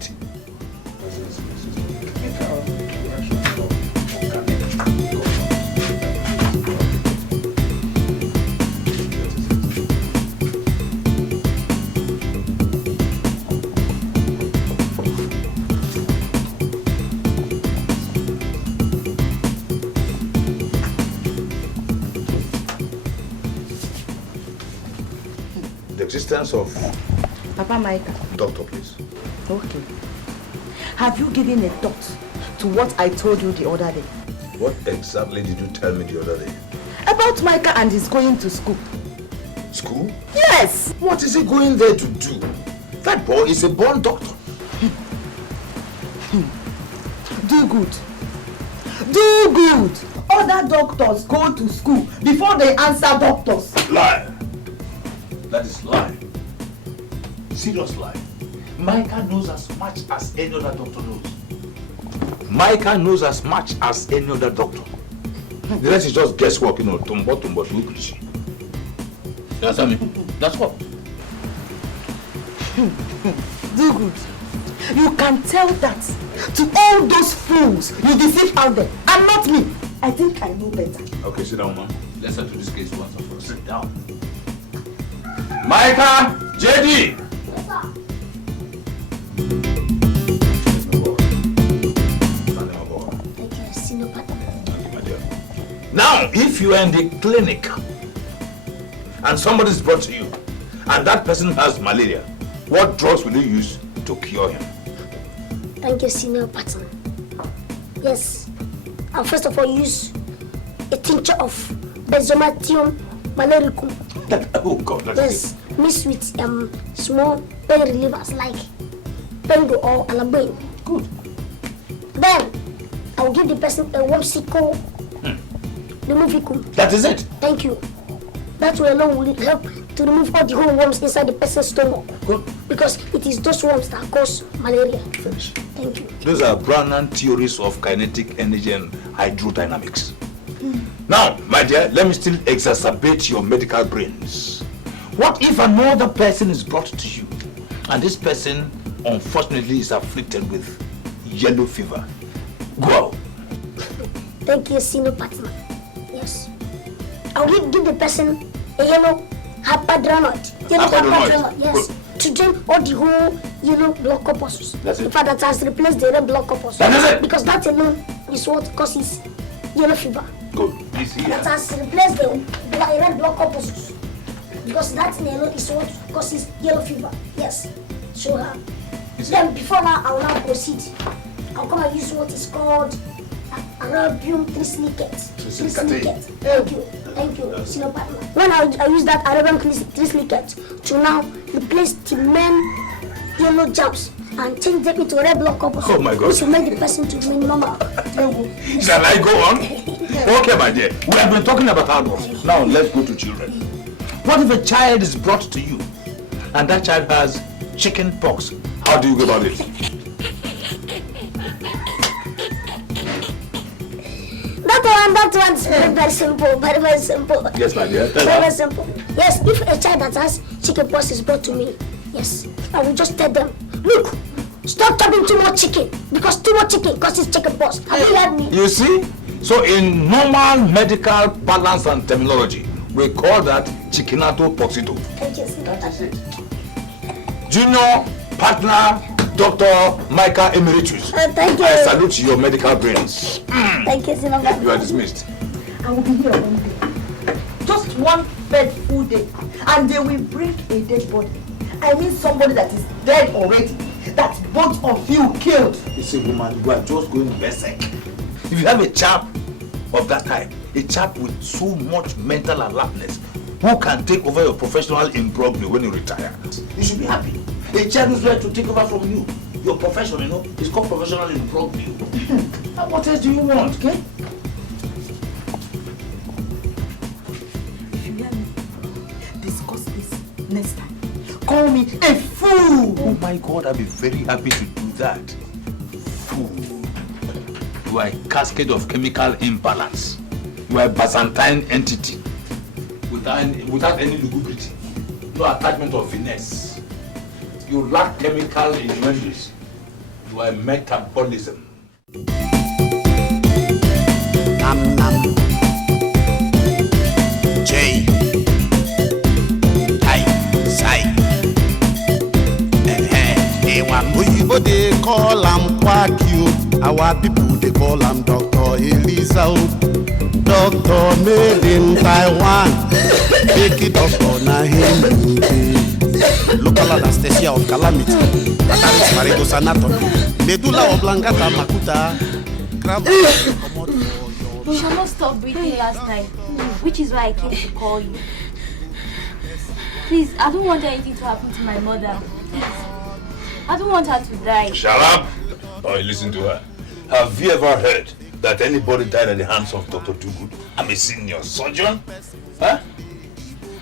Existence of Papa Micah. Doctor, please. Okay. Have you given a thought to what I told you the other day? What exactly did you tell me the other day? About Micah and his going to school. School? Yes! What is he going there to do? That boy is a born doctor. Do good. Do good. Other doctors go to school before they answer doctors. Lie. That is lie. Serious lie. Micah knows as much as any other doctor knows. Micah knows as much as any other doctor. The rest is just guesswork, you know. Tumbo, you understand me? That's what. Do good. You can tell that to all those fools you deceive out there, and not me. I think I know better. Okay, sit down, man. Let's settle this case once and for all. Sit down. Micah, JD. Yes, sir. Thank you, senior partner. Thank you, my dear. Now, if you are in the clinic and somebody is brought to you and that person has malaria, what drugs will you use to cure him? Thank you, senior partner. Yes, I'll first of all use a tincture of Benzomatium malericum. Oh God, that's yes, mixed with small pain relievers like Pengo or Alabain. Good. Then I'll give the person a wormsicle removicum. That is it. Thank you. That way alone will help to remove all the whole worms inside the person's stomach. Good. Because it is those worms that cause malaria. Finish. Thank you. Those are Brownian theories of kinetic energy and hydrodynamics. Now, my dear, let me still exacerbate your medical brains. What if another person is brought to you and this person unfortunately is afflicted with yellow fever? Go. Thank you, senior partner. Yes. I will give the person a yellow hypodermoid. Yellow hypodermoid. Yes. Good. To drain all the whole yellow blood corpuscles. That's it. In fact, that has replaced the red blood corpuscles. That is it. Because that alone is what causes yellow fever. Good. Easy. That has replaced the red blood corpuscles. Because that alone is what causes yellow fever. Yes. Show her. Then before now, I will now proceed. I'll come and use what is called Arabian trislicate. Thank you, senior partner. When I use that Arabian trislicate to now replace the main yellow jams and change them into red blood corpuscles. Oh my God. Which will make the person to remain normal. Shall I go on? Okay, my dear. We have been talking about adults. Now let's go to children. What if a child is brought to you and that child has chicken pox? How do you go about it? That one's very simple, very simple. Yes, my dear. Very simple. Yes, if a child that has chicken pox is brought to me, yes, I will just tell them, look, stop having too much chicken, because too much chicken causes chicken pox. Have you heard me? You see? So in normal medical balance and terminology, we call that chickinato poxito. Thank you, sir. That is it. Junior partner Dr. Micah Emeritus. Thank you. I salute your medical brains. Thank you, sir. You are dismissed. I will be here one day. one fateful day and they will bring a dead body. I mean somebody that is dead already, that both of you killed. You see, woman, you are just going berserk. If you have a chap of that type, a chap with so much mental alertness, who can take over your professional imbroglio when you retire, you should be happy. A child who's ready to take over from you, your profession, you know, is called professional imbroglio. What else do you want, okay? If you let me discuss this next time, call me a fool. Oh my God, I'll be very happy to do that. Fool. You are a cascade of chemical imbalance. You are a Byzantine entity without any lubricity, no attachment of finesse. You lack chemical innuendos. You are a metabolism. Nam nam. J. I. Sai. Oyibo they call am Kwakio. Our people they call am Dr. Elisa. Doctor made in Taiwan. Take it up on a him. Local anesthesia of calamity. Tataris Marigo's anatomy. Medulla oblongata makuta. You should not stop breathing last night, which is why I came to call you. Please, I don't want anything to happen to my mother. Please. I don't want her to die. Shut up! Oh, listen to her. Have you ever heard that anybody died at the hands of Dr. Dugood? I'm a senior surgeon. Huh?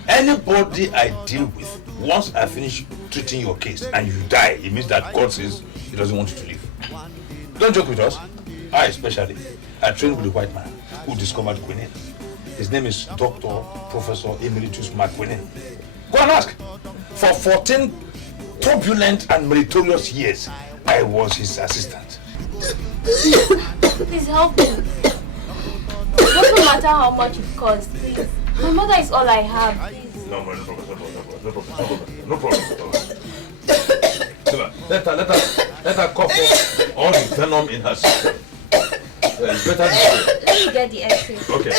Anybody I deal with, once I finish treating your case and you die, it means that God says he doesn't want you to live. Don't joke with us. I especially, I trained with a white man who discovered quinine. His name is Dr. Professor Emeritus McQuinine. Go and ask. For 14 turbulent and meritorious years, I was his assistant. Please help me. It doesn't matter how much it costs, please. My mother is all I have, please. No problem. Let her cough off all the venom in her system. It's better this way. Let me get the X-ray. Okay.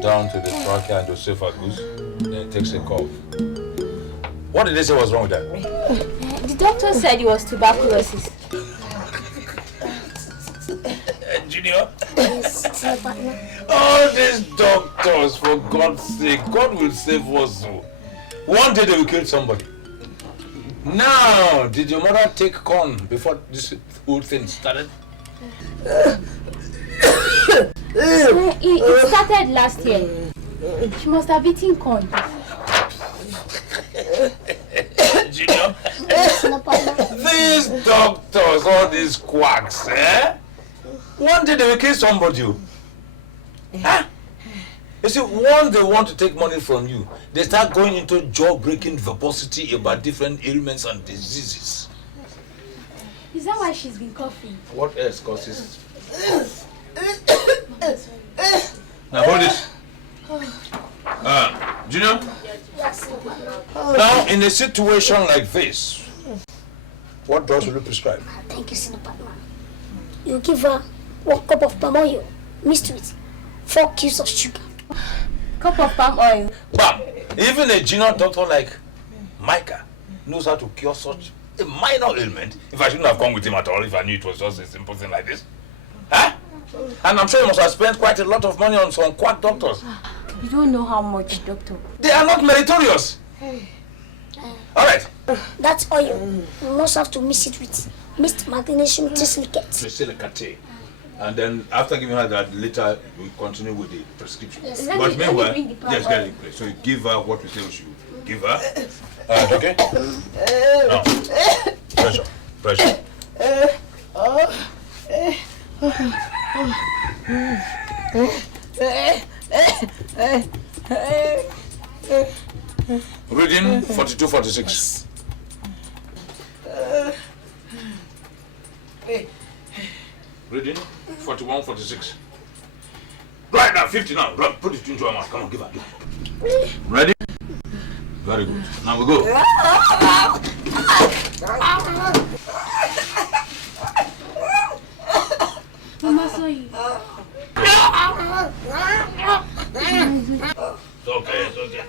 Down to the trachea and esophagus, then it takes a cough. What did they say was wrong with that? The doctor said it was tuberculosis. Junior? All these doctors, for God's sake, God will save us. One day they will kill somebody. Now, did your mother take corn before this whole thing started? It started last year. She must have eaten corn. Junior, these doctors, all these quacks, eh? One day they will kill somebody. Huh? You see, once they want to take money from you, they start going into jaw-breaking verbosity about different ailments and diseases. Is that why she's been coughing? What else causes? Now hold it. Junior? Yes. Now, in a situation like this, what drugs will you prescribe? Thank you, Senior Partner. You give her 1 cup of palm oil mixed with 4 cubes of sugar. Cup of palm oil? Bam! Even a junior doctor like Micah knows how to cure such a minor ailment. If I shouldn't have come with him at all, if I knew it was just a simple thing like this. Huh? And I'm sure you must have spent quite a lot of money on some quack doctors. You don't know how much, doctor. They are not meritorious. All right. That oil, you must have to mix it with mixed magnesium trisilicate. Trisilicate. And then after giving her that, later we continue with the prescription. Yes. But meanwhile, yes, get it in place. So you give her what we say we should give her. Okay? No. Pressure. Pressure. Reading 42-46. Reading 41-46. Right now, 50 now. Run, put it into her mouth. Come on, give her. Ready? Very good. Now we go. Mama saw you. It's okay, it's okay.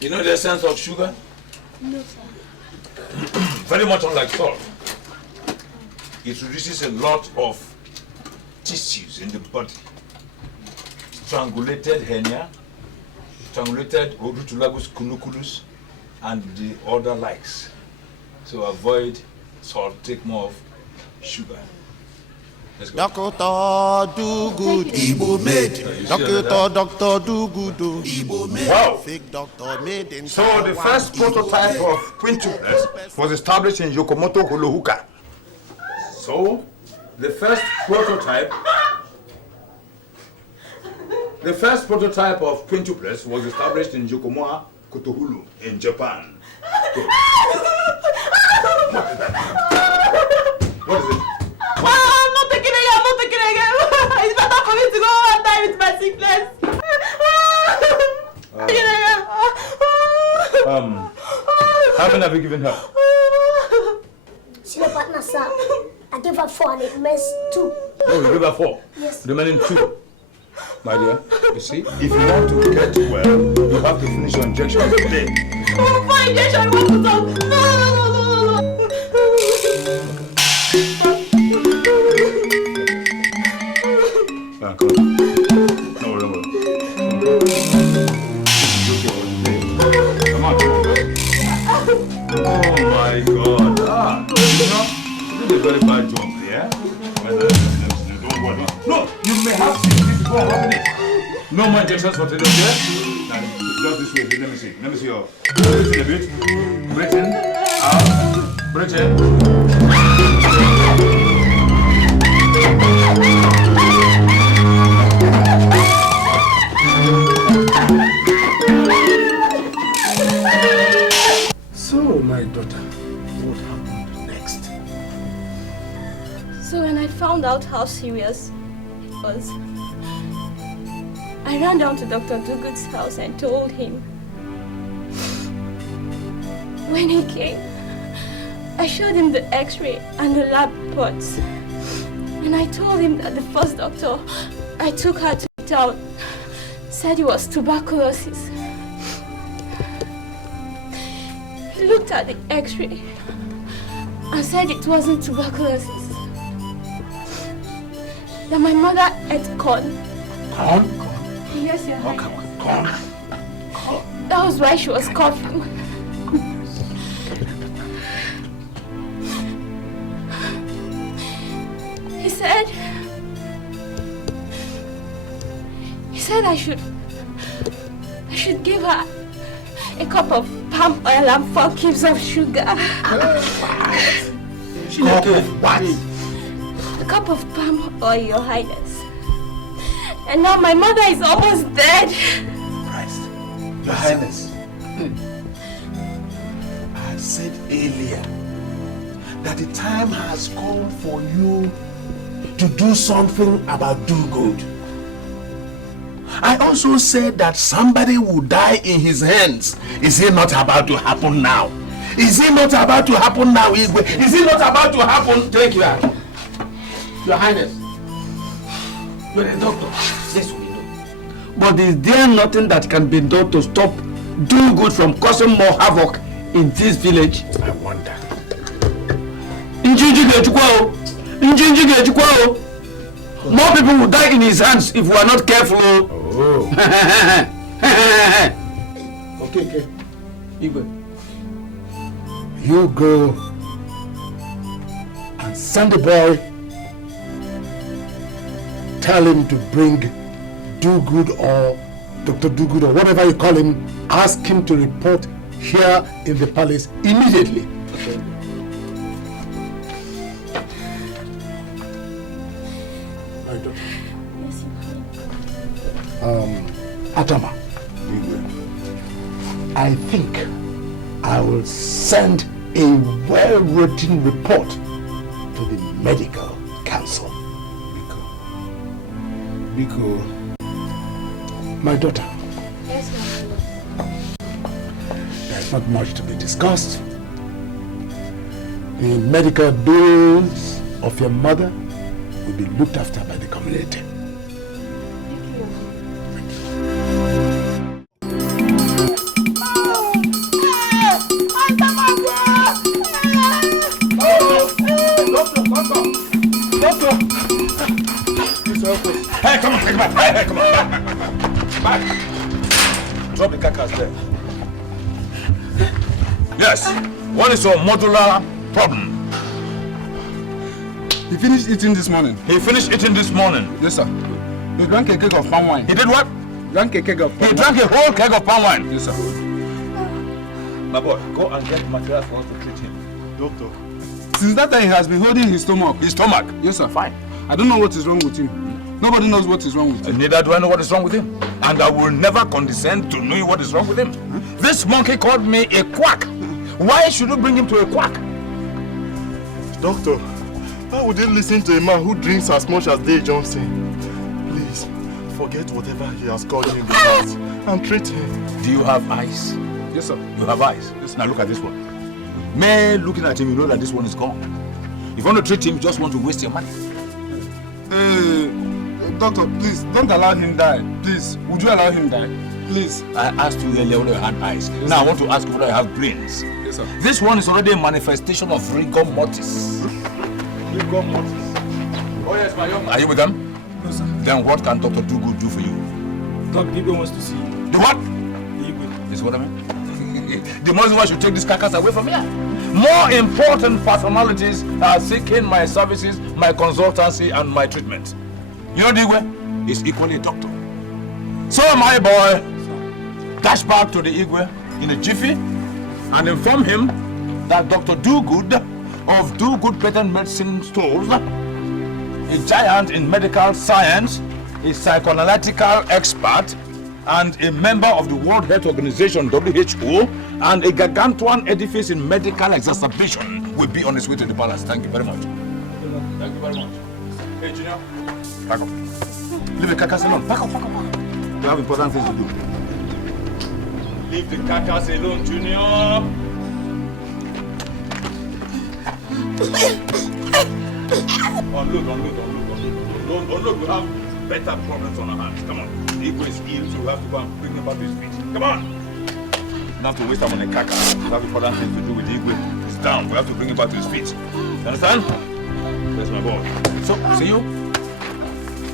You know the essence of sugar? No, sir. Very much unlike salt. It reduces a lot of tissues in the body. Strangulated hernia, strangulated orutulagus cunuculus, and the other likes. So avoid salt, take more of sugar. Let's go. Doctor do good, Igbo made. Doctor do good, Igbo made. Wow. Fake doctor made in So the first prototype of quintuplet was established in Yokomoto, Holohuka. So the first prototype of quintuplets was established in Yokomoa, Kotohulu in Japan. Good. What is that? What is it? I'm not taking it again. It's better for me to go and die with my sickness. How many have you given her? Senior partner, sir. I gave her 4 and it missed 2. Oh, you gave her 4? Yes. Remaining 2. My dear, you see, if you want to get well, you have to finish your injection today. Oh, my injection, I want to talk. No. Come on. No, come on. Oh my God. You know, this is a very bad job, yeah? Don't worry. No, you may have to go on it. No more injections for today, okay? Now, just this way. Let me see. Let me see your breathing a bit. Breathe in, out, breathe in. So, my daughter, what happened next? So when I found out how serious it was, I ran down to Dr. Dugood's house and told him. When he came, I showed him the x-ray and the lab reports. And I told him that the first doctor I took her to town said it was tuberculosis. He looked at the x-ray and said it wasn't tuberculosis. That my mother ate corn. Corn? Yes, Your Highness. Corn? That was why she was coughing. He said I should give her a cup of palm oil and 4 cubes of sugar. What? A cup of palm oil, Your Highness. And now my mother is almost dead. Christ. Your Highness. I had said earlier that the time has come for you to do something about do-good. I also said that somebody will die in his hands. Is it not about to happen now? Is it not about to happen now, Igwe? Is it not about to happen? Take your hand. Your Highness. You're a doctor. Yes, we know. But is there nothing that can be done to stop do-good from causing more havoc in this village? I wonder. More people will die in his hands if we are not careful. Oh. Okay. Igwe, you go and send the boy. Tell him to bring Do-Good or Dr. Do-Good or whatever you call him. Ask him to report here in the palace immediately. Okay. Atama, I think I will send a well-written report to the medical council. Biko, my daughter. Yes, ma'am. There's not much to be discussed. The medical bills of your mother will be looked after by the community. Hey, come on, take back. Hey, come on, back. Drop the carcass there. Yes. What is your modular problem? He finished eating this morning. He finished eating this morning? Yes, sir. He drank a keg of palm wine. He did what? Drank a keg of palm wine. He drank a whole keg of palm wine? Yes, sir. My boy, go and get material for us to treat him. Doctor. Since that time, he has been holding his stomach. His stomach? Yes, sir. Fine. I don't know what is wrong with him. Nobody knows what is wrong with him. Neither do I know what is wrong with him. And I will never condescend to know what is wrong with him. This monkey called me a quack. Why should you bring him to a quack? Doctor, how would you listen to a man who drinks as much as Dave Johnson? Please, forget whatever he has called you in the past and treat him. Do you have eyes? Yes, sir. You have eyes? Yes. Now look at this one. Man, looking at him, you know that this one is gone. If you want to treat him, you just want to waste your money. Doctor, please, don't allow him die. Please, would you allow him die? Please. I asked you earlier whether you had eyes. Yes, now sir. I want to ask you whether you have brains. Yes, sir. This one is already a manifestation of rigor mortis. Rigor mortis. Oh yes, my young man. Are you with them? No, sir. Then what can Dr. Do-Good do for you? Dr. Igwe wants to see you. The what? Igwe. This is what I mean? The most why should take this carcass away from here. More important personalities are seeking my services, my consultancy, and my treatment. You know Dikeh is equally a doctor. So my boy, dash back to the Igwe in a jiffy and inform him that Dr. Do-Good of Do-Good Patent Medicine Stores, a giant in medical science, a psychoanalytical expert, and a member of the World Health Organization, WHO, and a gargantuan edifice in medical exacerbation will be on his way to the palace. Thank you very much. Thank you very much. Hey, Junior, back up. Leave the carcass alone. Back up, back up, back up. You have important things to do. Leave the carcass alone, Junior. Unload. Unload. We have better problems on our hands. Come on. Dikeh is ill, so we have to go and bring him back to his feet. Come on. Not to waste time on the carcass. We have important things to do with Dikeh. He's down. We have to bring him back to his feet. You understand? That's my boy. So, see you.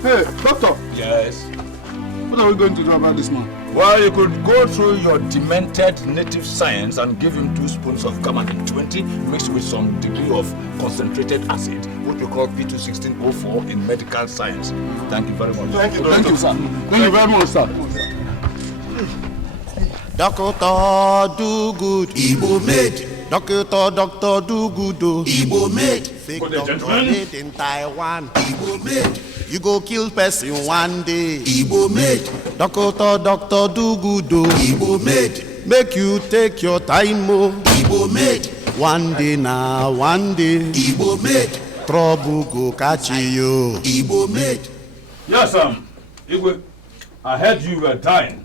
Hey, doctor. Yes. What are we going to do about this man? Well, you could go through your demented native science and give him 2 spoons of Gammon 20 mixed with some degree of concentrated acid, what we call P216O4 in medical science. Thank you very much. Thank you, Doctor. Thank you, sir. Thank you very much, sir. Dr. Do-Good, Igbo made. Dr. Do-Good, Igbo made. Fake doctor made in Taiwan, Igbo made. You go kill person one day, Igbo made. Dr. Do-Good, Igbo made. Make you take your time, oh, Igbo made. One day now, one day, Igbo made. Trouble go catch you, Igbo made. Yes, Igwe, I heard you were dying.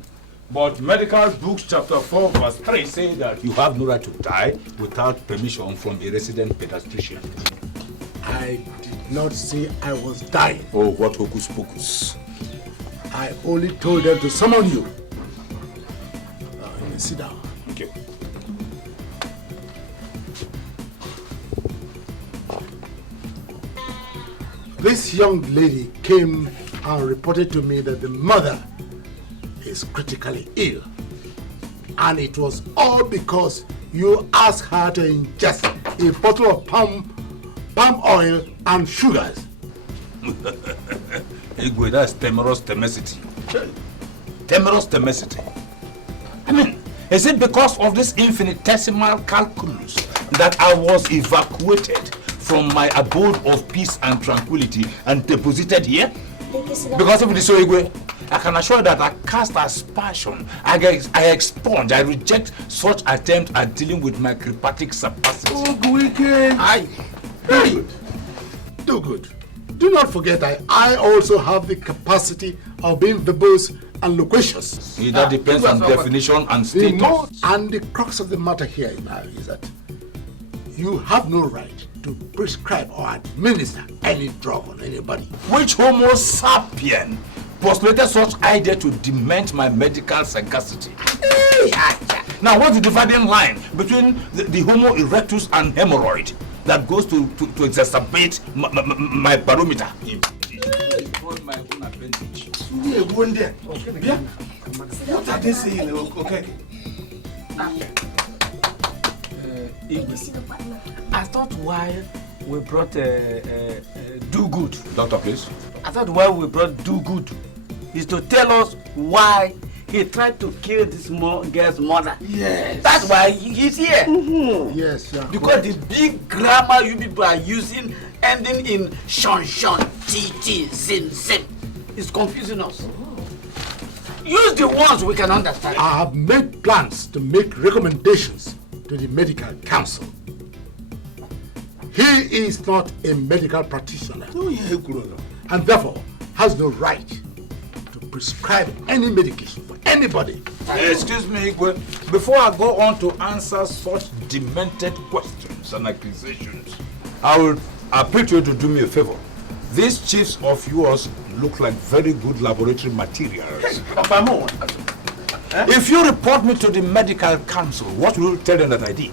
But medical books chapter 4 verse 3 say that you have no right to die without permission from a resident pediatrician. I did not say I was dying. Oh, what hocus pocus. I only told them to summon you. Sit down. Thank you. This young lady came and reported to me that the mother is critically ill. And it was all because you asked her to ingest a bottle of palm oil and sugars. Igwe, that's temerous temacity. Temerous temacity. I mean, is it because of this infinitesimal calculus that I was evacuated from my abode of peace and tranquility and deposited here? Because of this, Igwe, I can assure you that I cast aspersion, I expunge, I reject such attempt at dealing with my cryptic capacity. Do good. Do not forget that I also have the capacity of being verbose and loquacious. That depends on definition and status. And the crux of the matter here now is that you have no right to prescribe or administer any drug on anybody. Which Homo sapien postulated such idea to dement my medical sagacity? Now, what's the dividing line between the Homo erectus and hemorrhoid that goes to exacerbate my barometer? My own advantage. What are they saying? Okay. I thought why we brought Do Good. Doctor, please. I thought why we brought Do Good is to tell us why he tried to kill this girl's mother. Yes. That's why he's here. Yes, yeah. Because the big grammar you people are using, ending in shon, tt, zin, is confusing us. Use the ones we can understand. I have made plans to make recommendations to the medical council. He is not a medical practitioner and therefore has no right to prescribe any medication for anybody. Excuse me, Igwe. Before I go on to answer such demented questions and accusations, I will appeal to you to do me a favor. These chiefs of yours look like very good laboratory materials. If you report me to the medical council, what will you tell them that I did?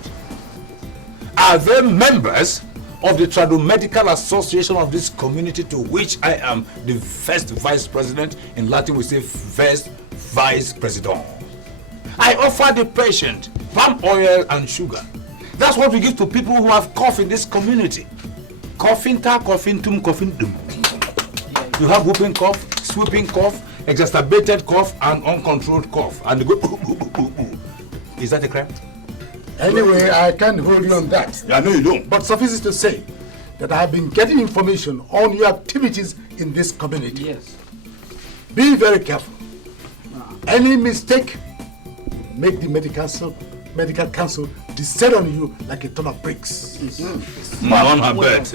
Are they members of the Tradomedical Association of this community, to which I am the first vice president? In Latin we say first vice president. I offer the patient palm oil and sugar. That's what we give to people who have cough in this community. Coughing-ta, coughing-tum, coughing-dum. You have whooping cough, sweeping cough, exacerbated cough, and uncontrolled cough. And they go, Is that a crime? Anyway, I can't hold you on that. Yeah, I know you don't. But suffice it to say that I have been getting information on your activities in this community. Yes. Be very careful. Any mistake, make the medical council descend on you like a ton of bricks. On her bed.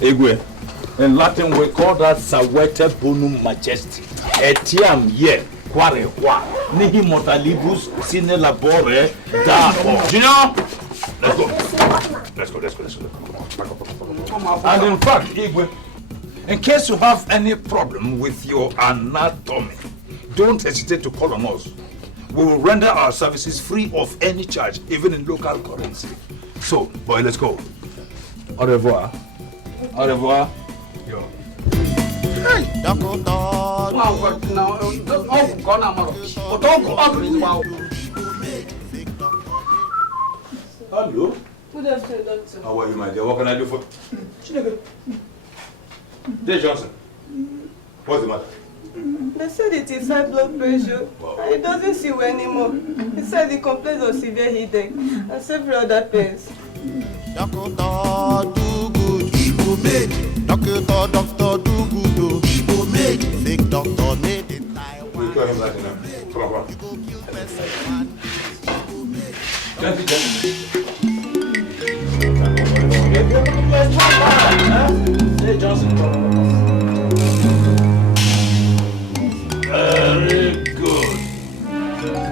Igwe, in Latin we call that Sawete Bonum Majesty. Etiam ye, quare qua, nihi mortalibus sine labore da. Junior, let's go. And in fact, Igwe, in case you have any problem with your anatomy, don't hesitate to call on us. We will render our services free of any charge, even in local currency. So, boy, let's go. Au revoir. Au revoir. Yo. Hey, Hello. Good afternoon, doctor. How are you, my dear? What can I do for you? Dear Johnson, what's the matter? They said it is high blood pressure. Wow. And it doesn't see well anymore. He said he complains of severe headache and several other pains. Doctor, do good. Igbo made. Doctor, do good. Igbo made. Fake doctor made it. We'll call him that now. Come on. Hey, Johnson. Very good.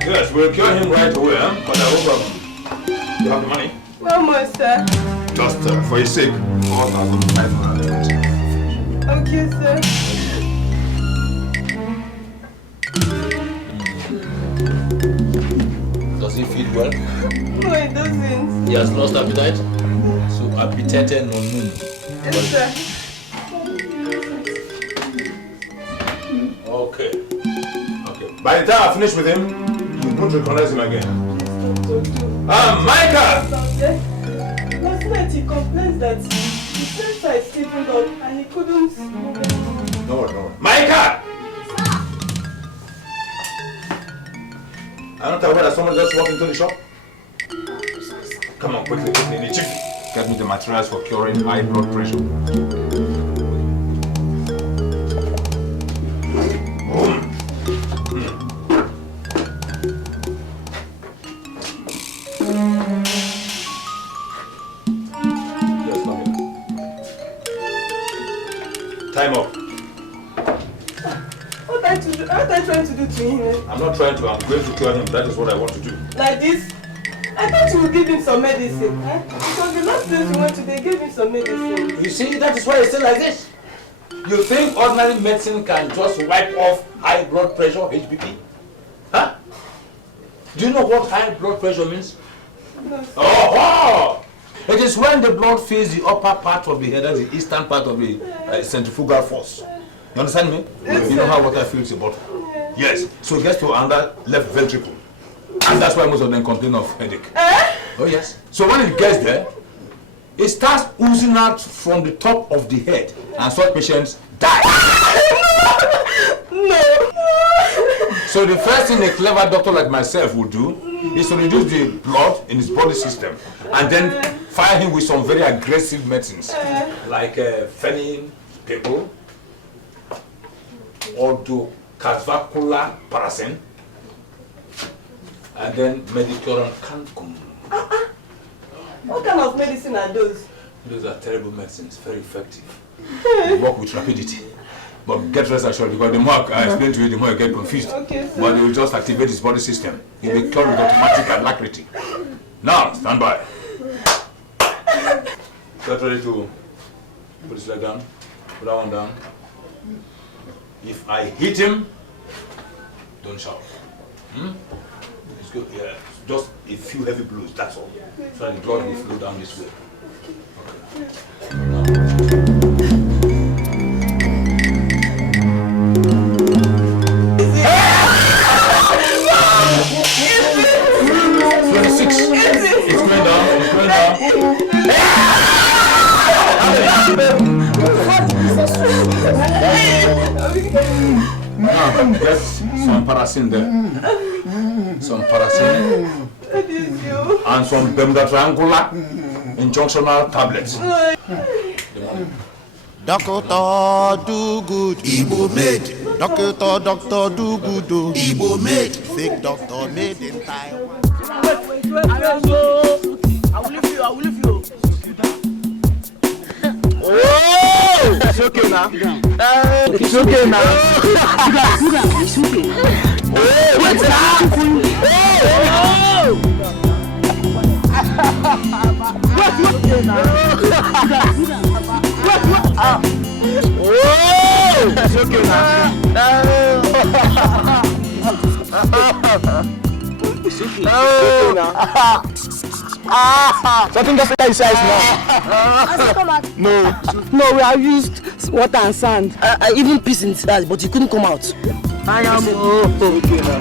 Yes, we'll cure him right away, huh? But I hope you have the money. Well, master. Just for his sake, 4,500. Okay, sir. Does he feed well? No, it doesn't. He has lost appetite? So appetite no moon. Yes, sir. Okay. By the time I finish with him, you won't recognize him again. Micah! Last night he complains that his sensor is sleeping up and he couldn't move it. No, Micah! I'm not aware that someone just walked into the shop. Come on, quickly, Chief. Get me the materials for curing high blood pressure. Time up. What are you trying to do to him? I'm not trying to, I'm going to cure him. That is what I want to do. Like this? I thought you would give him some medicine. Because the last place we went to, they gave him some medicine. You see, that is why it's still like this. You think ordinary medicine can just wipe off high blood pressure, HBP? Huh? Do you know what high blood pressure means? No. Oh! It is when the blood fills the upper part of the head, that's the eastern part of the centrifugal force. You understand me? Yes, you know how water fills the bottle? Yes. So it gets to another left ventricle. And that's why most of them complain of headache. Oh yes. So when it gets there, it starts oozing out from the top of the head. And such patients die. No. So the first thing a clever doctor like myself would do is to reduce the blood in his body system and then fire him with some very aggressive medicines like phenyl, people, ordocavacula paracin, and then medicuron cancum. What kind of medicine are those? Those are terrible medicines, very effective. They work with rapidity. But get rest assured, because the more I explain to you, the more you get confused. Okay, but they will just activate his body system. He'll be cured with automatic alacrity. Now, stand by. Get ready to put his leg down. Put that one down. If I hit him, don't shout. It's good. Yeah, just a few heavy blows, that's all. So that the blood will flow down this way. Okay. 26. It's going down. It's going down. Now, get some paracin there. Some paracin. And some Bermuda triangular injunctional tablets. Doctor do good, Igbo made. Doctor do good, Igbo made. Fake doctor made in Taiwan. I will leave you. Oh! It's okay now. It's okay now. It's okay. Wait now. It's okay now. Something just like size now. No, we have used water and sand. I even pissed inside, but you couldn't come out. I am okay now.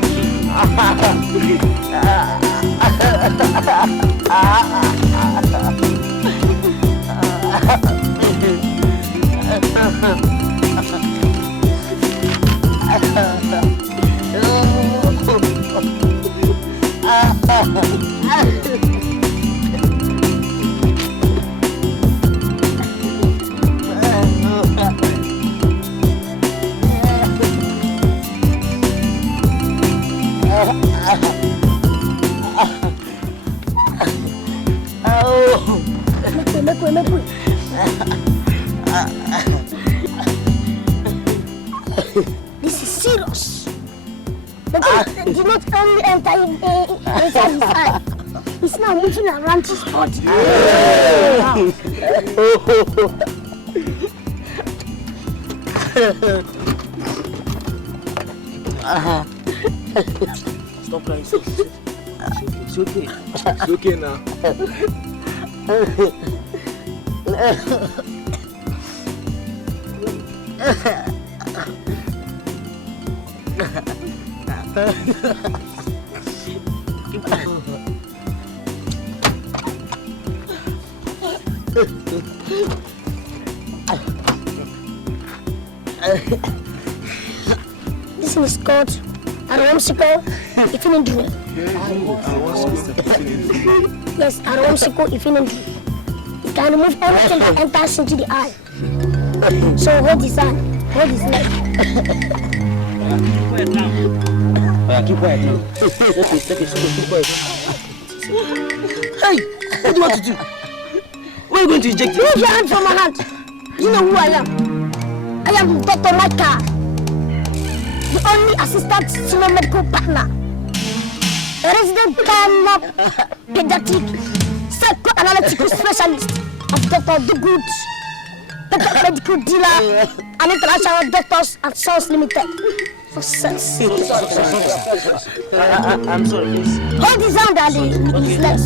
This is serious. The thing did not only enter inside his eye. It's now moving around his body. Stop crying. It's okay. It's okay now. Keep quiet. This is called Aromsico Ifinindru. Yes, Aromsico Ifinindru. It can remove anything that enters into the eye. So hold his hand, hold his leg. Keep quiet now. Okay, keep quiet. Hey, what do you want to do? Where are you going to inject it? Move your hand from my hand. You know who I am? I am Dr. Dikeh, the only assistant senior medical partner, a resident pediatric psychoanalytical specialist of Dr. Dugood, medical dealer, and international doctors and Sons Limited. For sense. I'm sorry, please. Hold his hand and his legs.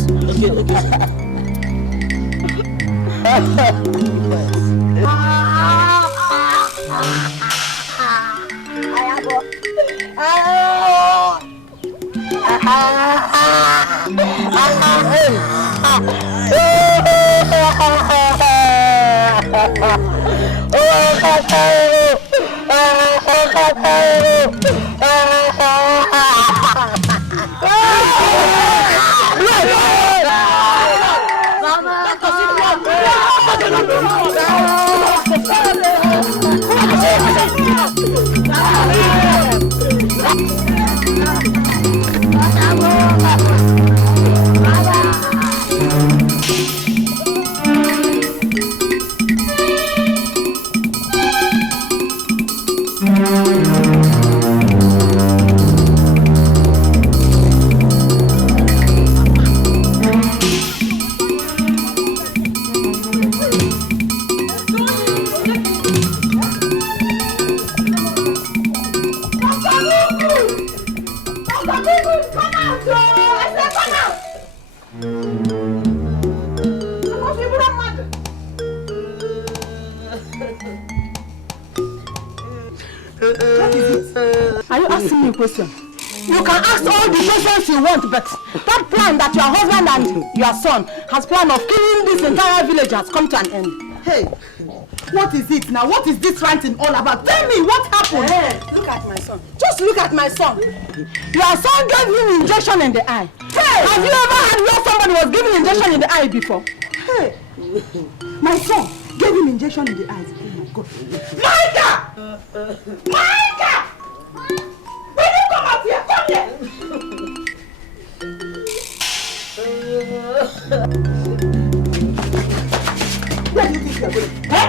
Are you asking me a question? You can ask all the questions you want, but that plan that your husband and your son has planned of killing this entire village has come to an end. Hey, what is it now? What is this ranting all about? Tell me what happened. Hey, look at my son. Just look at my son. Your son gave him injection in the eye. Hey, have you ever had where somebody was giving injection in the eye before? Hey, my son gave him injection in the eyes. Oh my God. Micah! Micah! Will you come out here? Come here! Where do you think you are going? Eh?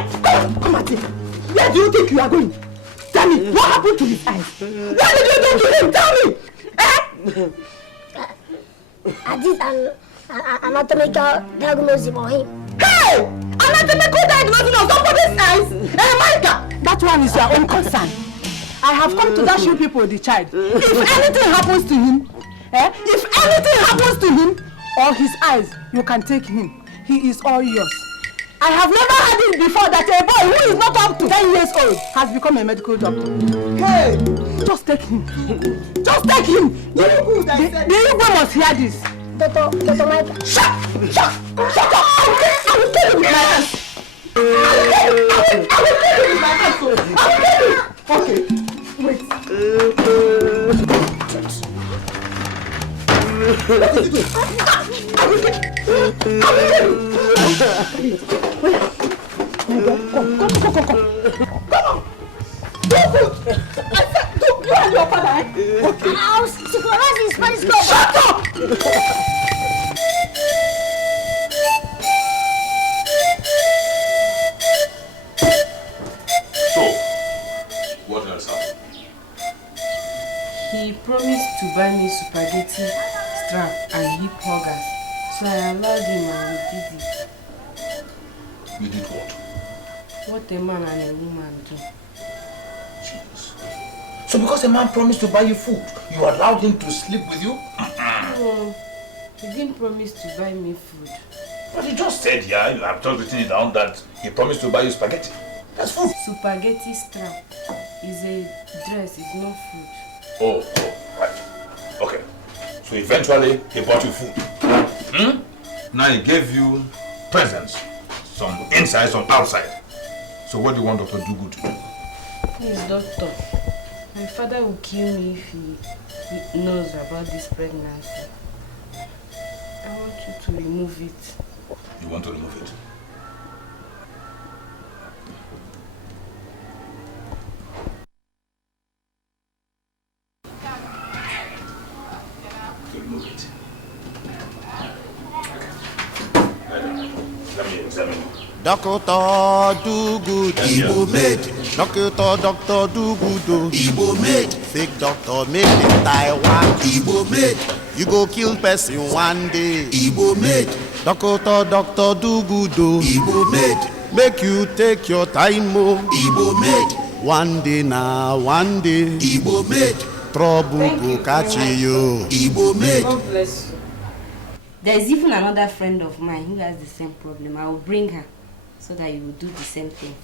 Come out here. Where do you think you are going? Tell me, what happened to his eyes? What did you do to him? Tell me! Eh? I did an anatomical diagnosis for him. Hey! Anatomical diagnosis of somebody's eyes? Hey, Micah! That one is your own concern. I have come to dash you people the child. If anything happens to him, if anything happens to him or his eyes, you can take him. He is all yours. I have never had it before that a boy who is not up to 10 years old has become a medical doctor. Hey, just take him. Just take him. The Igbo must hear this. Dr. Micah. Shut up! I will kill you with my hands. I will kill you with my hands. I will kill you. Okay, wait. I will kill you. Come on. Do good. I said, you and your father, eh? Okay. I'll supervise his Spanish club. Shut up! So, what else happened? He promised to buy me spaghetti strap and hip huggers. So I allowed him and we did it. You did what? What a man and a woman do. So because a man promised to buy you food, you allowed him to sleep with you? No, he didn't promise to buy me food. But you just said, yeah, you have just written it down that he promised to buy you spaghetti. That's food. Spaghetti strap is a dress, it's not food. Oh, right. Okay. So eventually, he bought you food. Now he gave you presents. Some inside, some outside. So what do you want Dr. Dugu to do? Please, doctor. My father will kill me if he knows about this pregnancy. I want you to remove it. You want to remove it? To remove it. Let me examine you. Doctor do good, Igbo made. Doctor do good, Igbo made. Fake doctor made in Taiwan, Igbo made. You go kill person one day, Igbo made. Doctor do good, Igbo made. Make you take your time, oh, Igbo made. One day now, one day, Igbo made. Trouble go catch you, Igbo made. God bless you. There is even another friend of mine who has the same problem. I will bring her so that you will do the same thing.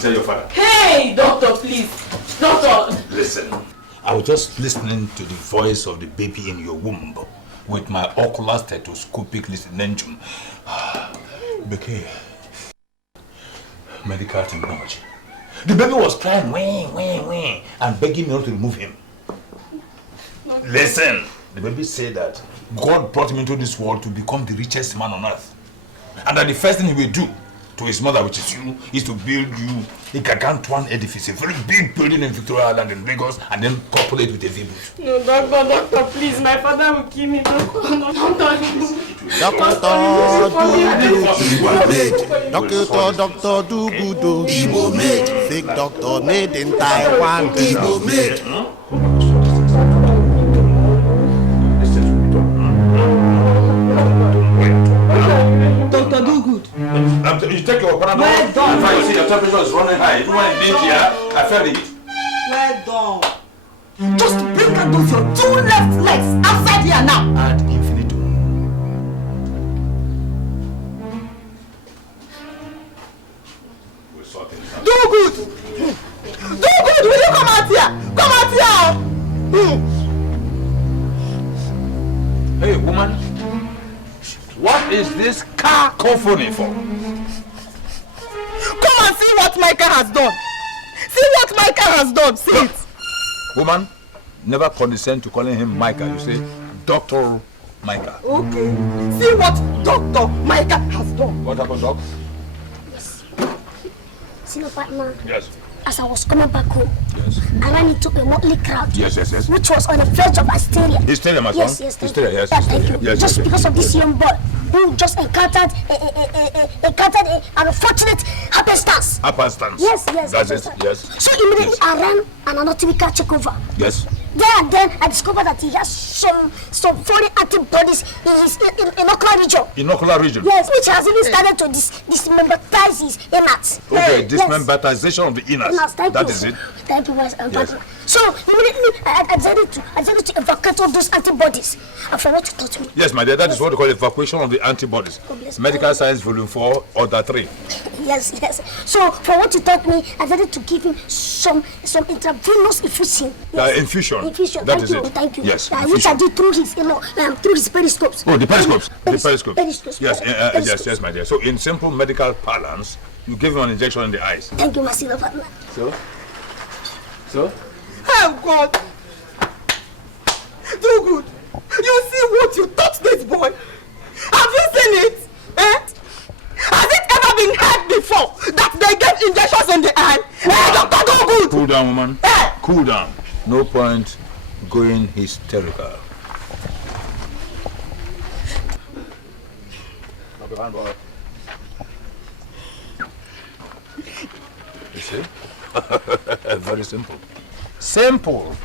Tell your father. Hey, doctor, please. Doctor! Listen, I was just listening to the voice of the baby in your womb with my ocular stethoscopic listening. Dikeh, medical terminology. The baby was crying, wah, and begging me not to remove him. Listen, the baby said that God brought him into this world to become the richest man on earth. And that the first thing he will do to his mother, which is you, is to build you a gargantuan edifice, a very big building in Victoria Island in Lagos, and then populate with a village. No, doctor, please, my father will kill me. Doctor do good, Igbo made. Fake doctor made in Taiwan, Igbo made. Doctor do good. You take your Panadol. Well done. You see your temperature is running high. Even when you here, I felt it. Well done. Just bring out those your two left legs outside here now. Ad infinitum. We'll sort it out. Do good. Do good. Will you come out here? Come out here. Hey, woman. What is this cacophony for? Come and see what Micah has done. See what Micah has done. See it. Woman, never condescend to calling him Micah. You say Dr. Micah. Okay. See what Dr. Micah has done. What happened, Doc? Yes. See your partner? Yes. As I was coming back home, I ran into a motley crowd. Yes. Which was on the verge of hysteria. Hysteria, my son? Yes. Hysteria, yes. Yeah, thank you. Yes, just because of this young boy who just encountered an unfortunate happenstance. Happenstance? Yes. That's it, yes. So immediately I ran an anatomical check over. Yes. There and then I discovered that he has some foreign antibodies in his inocular region. Inocular region? Yes, which has even started to dismembratize his innards. Okay, dismemberatization of the innards. That is it. Thank you, my partner. So immediately I decided to evacuate all those antibodies. And for what you taught me. Yes, my dear, that is what we call evacuation of the antibodies. Medical Science Volume 4, Order 3. Yes. So for what you taught me, I decided to give him some intravenous infusion. Yes. Infusion. That is it. Thank you. Yes. Which I did through his, through his periscopes. Oh, the periscopes. Periscopes. Yes, my dear. So in simple medical parlance, you give him an injection in the eyes. Thank you, my senior partner. So? Oh God! Do good. You see what you taught this boy? Have you seen it? Has it ever been heard before that they get injections in the eye? Doctor, do good. Cool down, woman. Cool down. No point going hysterical. You see? Very simple. Simple.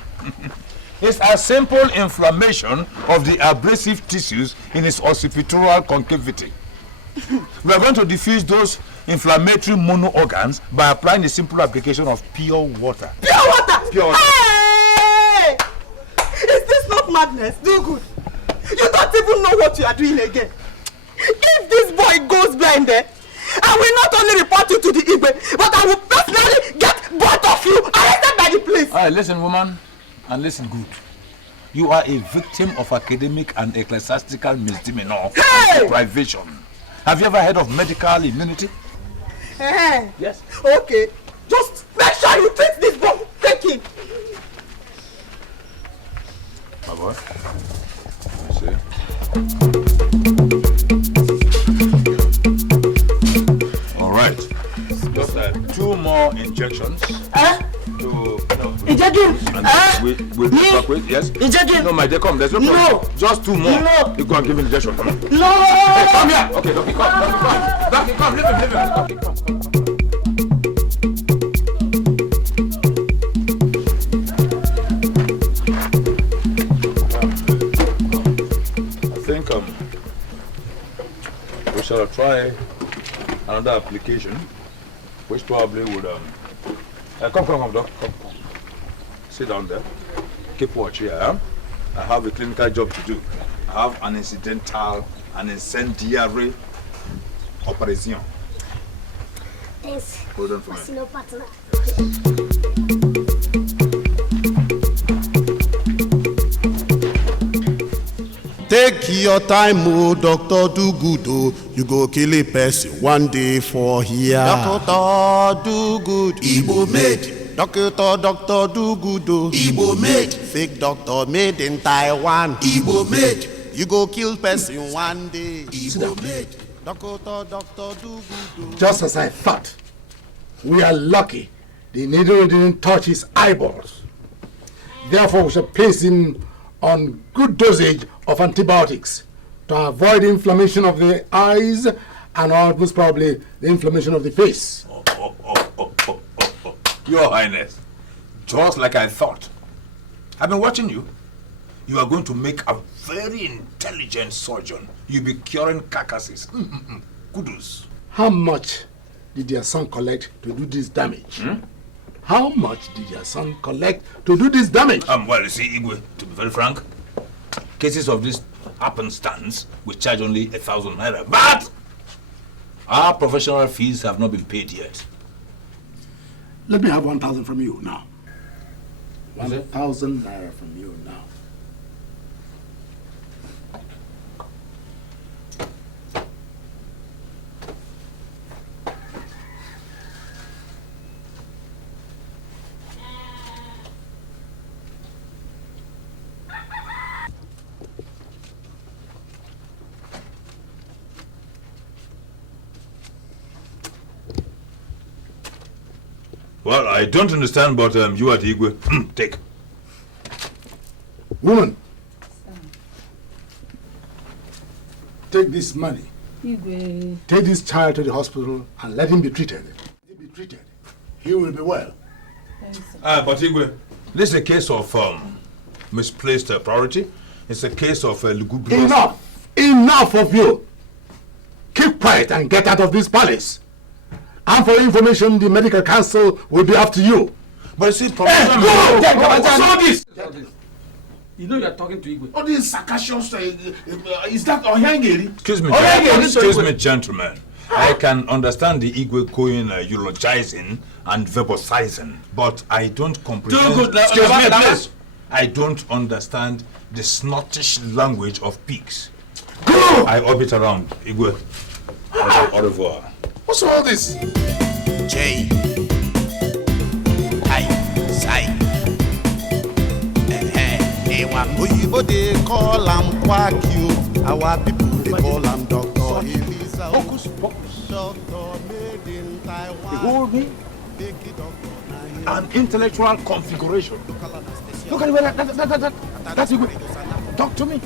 It's a simple inflammation of the abrasive tissues in his occipital concavity. We are going to diffuse those inflammatory mono organs by applying the simple application of pure water. Pure water? Pure water. Hey! Is this not madness? Do good. You don't even know what you are doing again. If this boy goes blind there, I will not only report you to the Igwe, but I will personally get both of you arrested by the police. All right, listen, woman, and listen good. You are a victim of academic and ecclesiastical misdemeanor and deprivation. Have you ever heard of medical immunity? Yes. Okay. Just make sure you treat this boy. Take it. My boy. Let's see. All right. Just 2 more injections. Injection? With yes? Injection? No, my dear, come. There's no problem. No. Just 2 more. No. You go and give him injection. Come on. No. Hey, come here. Okay, Donkey, come. Donkey, come. Leave him. Donkey, come. I think we shall try another application, which probably would come, Doc. Come. Sit down there. Keep watch here. I have a clinical job to do. I have an incendiary operation. Thanks. Hold on for me. No partner. Take your time, oh, doctor, do good, oh. You go kill a person one day for here. Doctor, do good. Igbo made. Doctor, do good, oh. Igbo made. Fake doctor made in Taiwan. Igbo made. You go kill person one day. Igbo made. Doctor, do good, oh. Just as I thought, we are lucky the needle didn't touch his eyeballs. Therefore, we shall place him on good dosage of antibiotics to avoid inflammation of the eyes and most probably the inflammation of the face. Your Highness, just like I thought. I've been watching you. You are going to make a very intelligent surgeon. You'll be curing carcasses. Kudos. How much did your son collect to do this damage? How much did your son collect to do this damage? Well, you see, Igwe, to be very frank, cases of this happenstance, we charge only 1,000 naira. But our professional fees have not been paid yet. Let me have 1,000 from you now. 1,000 naira from you now. Well, I don't understand, but you are the Igwe. Take. Woman, take this money. Igwe. Take this child to the hospital and let him be treated. He will be well. But Igwe, this is a case of misplaced priority. It's a case of lugubrious... Enough! Enough of you! Keep quiet and get out of this palace. And for information, the medical council will be after you. But see, go! this! You know you are talking to Igwe. All these sarcastic is that Oyangeri? Excuse me, gentlemen. I can understand the Igwe going eulogizing and verbalizing, but I don't comprehend. Excuse me, please. I don't understand the snottish language of pigs. Go! I orbit around Igwe. Au revoir. What's all this? J. I. Sai. Oyibo they call am Kwakio. Our people they call am Dr. Elisa. Focus, focus. Doctor made in Taiwan. Behold me. An intellectual configuration. Look at that's Igwe. Talk to me.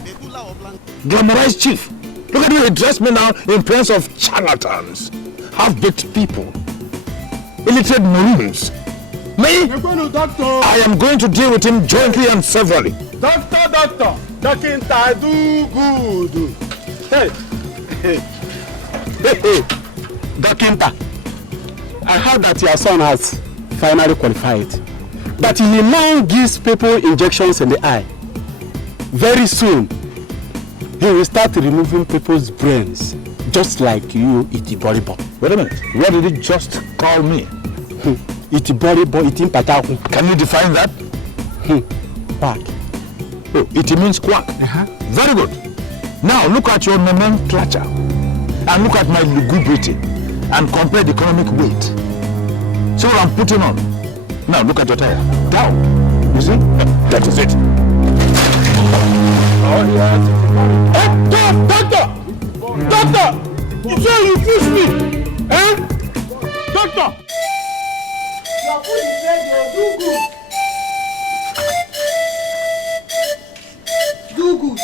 Glamorized chief. Look at you address me now in presence of charlatans, half-baked people, illiterate maroons. Me? I am going to deal with him jointly and severally. Doctor, Dokinta, do good. Hey, Dokinta, I heard that your son has finally qualified. But he now gives people injections in the eye. Very soon, he will start removing people's brains, just like you, Itiboribo. Wait a minute, what did he just call me? Itiboribo, Itimpataku. Can you define that? Quack. Oh, it means quack. Very good. Now look at your nomenclature and look at my lugubrity and compare the economic weight. See what I'm putting on? Now look at your tire. Down. You see? That is it. Oh, yeah. Doctor! You say you push me! Eh? Doctor! Your food is ready, do good. Do good.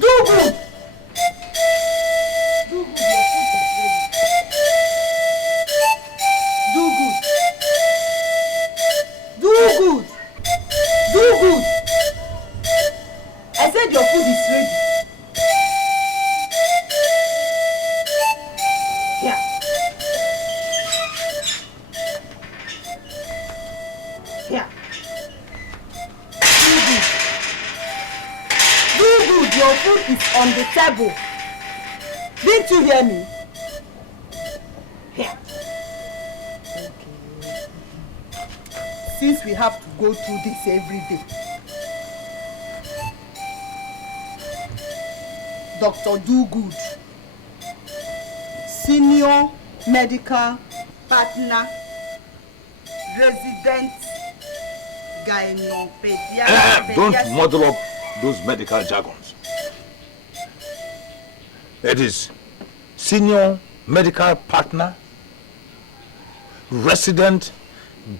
Do good. Do good, your food is ready. Do good. Do good. I said your food is ready. Yeah. Yeah. Do good, your food is on the table. Didn't you hear me? Here. Okay. Since we have to go through this every day, Dr. Dogood, senior medical partner, resident gynopediatrician. Don't muddle up those medical jargons. It is senior medical partner, resident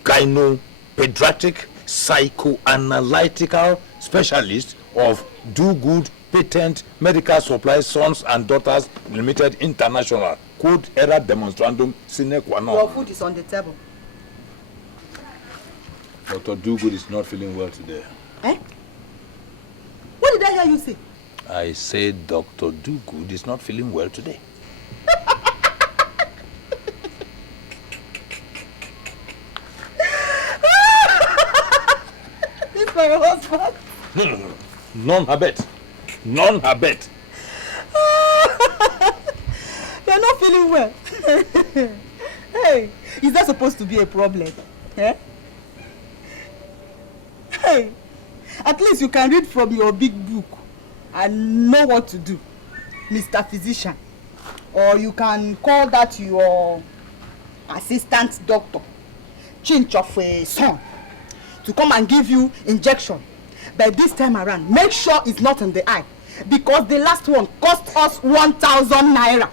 gynopediatric psychoanalytical specialist of Do Good Patent Medical Supply Sons and Daughters Limited International. Code era demonstrandum sine qua non. Your food is on the table. Dr. Dogood is not feeling well today. Eh? What did I hear you say? I said Dr. Dogood is not feeling well today. This my husband. None habet. None habet. You're not feeling well. Hey, is that supposed to be a problem? Eh? Hey, at least you can read from your big book and know what to do, Mr. Physician. Or you can call that your assistant doctor, change of a son, to come and give you injection. But this time around, make sure it's not in the eye, because the last one cost us 1,000 naira.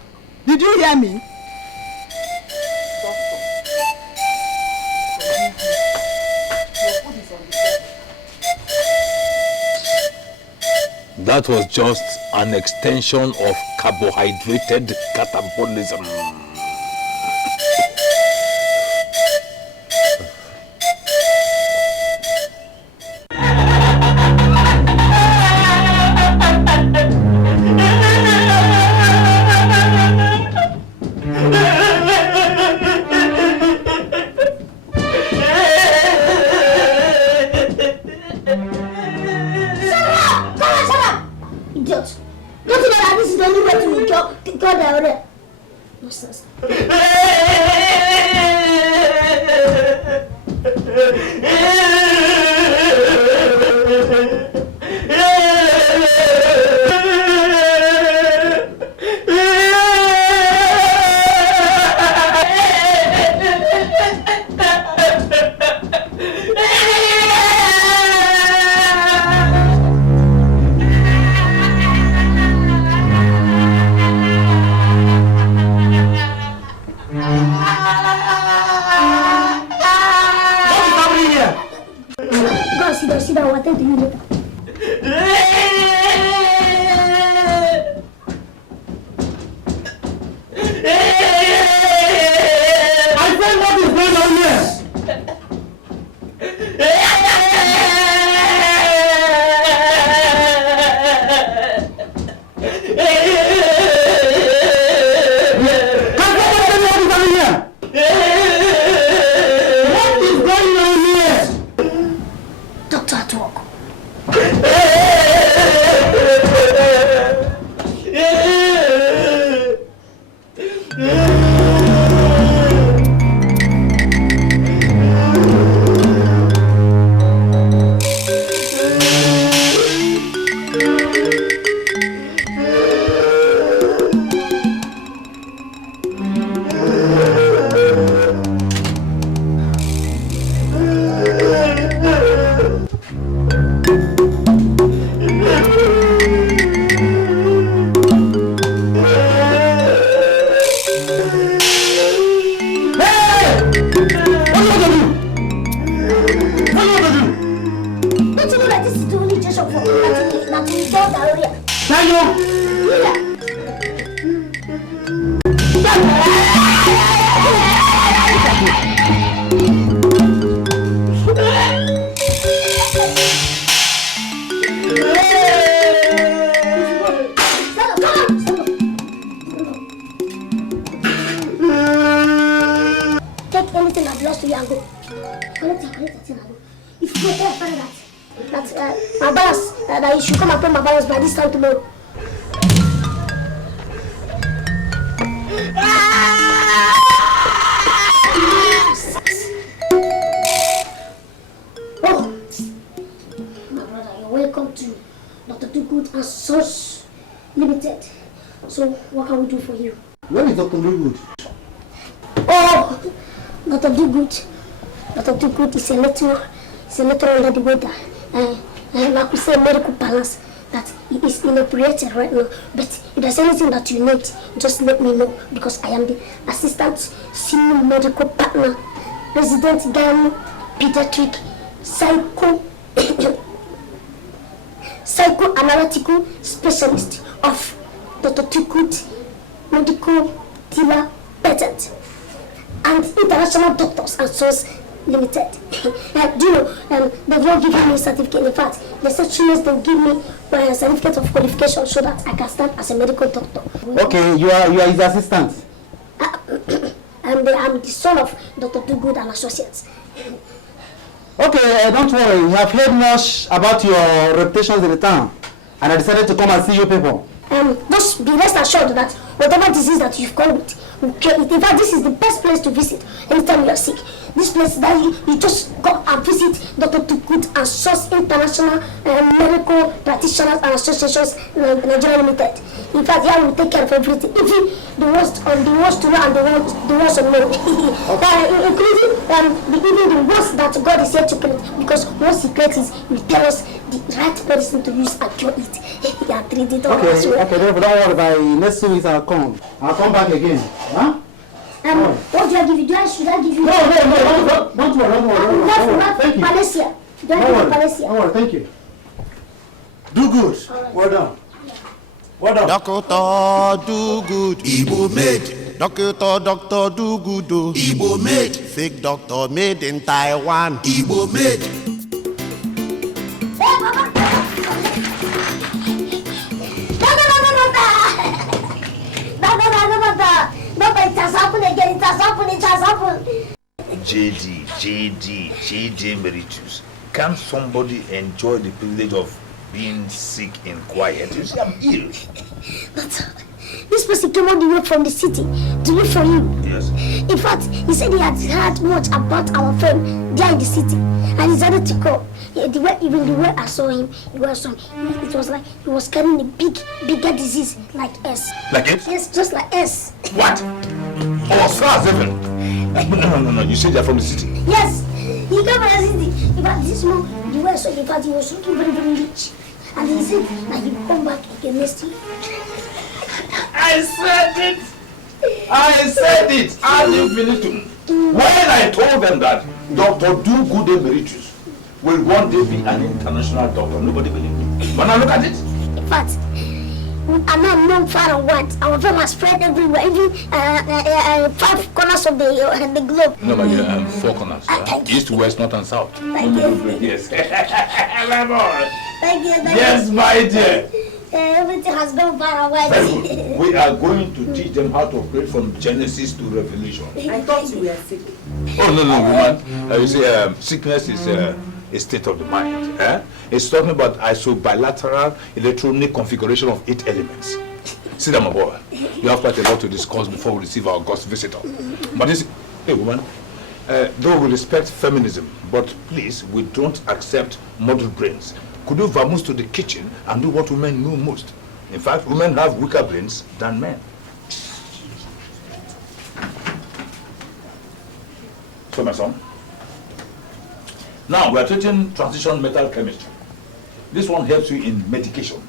Did you hear me? Doctor. That was just an extension of carbohydrated catabolism. Take anything that belongs to you and go. Collect it and go. If you tell your father that my balance, that you should come and pay my balance by this time tomorrow. Oh, my brother, you're welcome to Dr. Dugood and Sons Limited. So, what can we do for you? Where is Dr. Dugood? Oh, Dr. Dugood. Dr. Dugood is a little under the weather. Like we say, medical balance that he is inoperated right now. But if there's anything that you need, just let me know, because I am the assistant senior medical partner, resident gyno pediatric psychoanalytical specialist of Dr. Dugood Medical Dealer Patent and International Doctors and Sons Limited. Do you know, they've not given me a certificate. In fact, they said soon they'll give me a certificate of qualification so that I can stand as a medical doctor. Okay, you are his assistant. I'm the son of Dr. Dugood and Associates. Okay, don't worry. We have heard much about your reputations in the town, and I decided to come and see you people. Just be rest assured that whatever disease that you've come with, we'll cure it. In fact, this is the best place to visit anytime you are sick. This place that you just go and visit Dr. Dugood and Sons International Medical Practitioners and Associations Nigeria Limited. In fact, here we take care of everything, even the worst to know and the worst unknown, including even the worst that God is here to create. Because once He creates it, He will tell us the right medicine to use and cure it. And treat it all as well. Okay, don't worry. By next 2 weeks I'll come back again. Huh? What do I give you? Should I give you? No, don't worry. Thank you. Palacia. Do I give you Palacia? Don't worry, thank you. Do good. Well done. Well done. Dr. Dugood, Igbo made. Dr. Dugood, Igbo made. Fake doctor made in Taiwan, Igbo made. It has happened again. It has happened. JD Emeritus. Can somebody enjoy the privilege of being sick in quiet? You see, I'm ill. But this person came all the way from the city to look for you. Yes. In fact, he said he had heard much about our friend there in the city, and he decided to come. Even the way I saw him, it was like he was carrying a bigger disease like S. Like it? Yes, just like S. What? Oh, SARS even? No. You said they're from the city? Yes. He came from the city. In fact, this man, the way I saw him, in fact, he was looking very, very rich. And he said that he will come back again next year. I said it! Ad infinitum. When I told them that Dr. Dugood Emeritus will one day be an international doctor, nobody believed me. But now look at it. In fact, I'm not known far and wide. Our fame has spread everywhere, even 5 corners of the globe. No, my dear, 4 corners. East, west, north, and south. Thank you. Yes. Thank you. Yes, my dear. Everything has gone far and wide. We are going to teach them how to operate from Genesis to Revelation. I thought you were sick. Oh, no, woman. You see, sickness is a state of the mind. It's talking about isobilateral electronic configuration of 8 elements. See that, my boy. You have quite a lot to discuss before we receive our ghost visitor. But this, hey, woman, though we respect feminism, but please, we don't accept model brains. Could you vamoose to the kitchen and do what women know most? In fact, women have weaker brains than men. So, my son, now we are treating transition metal chemistry. This one helps you in medication.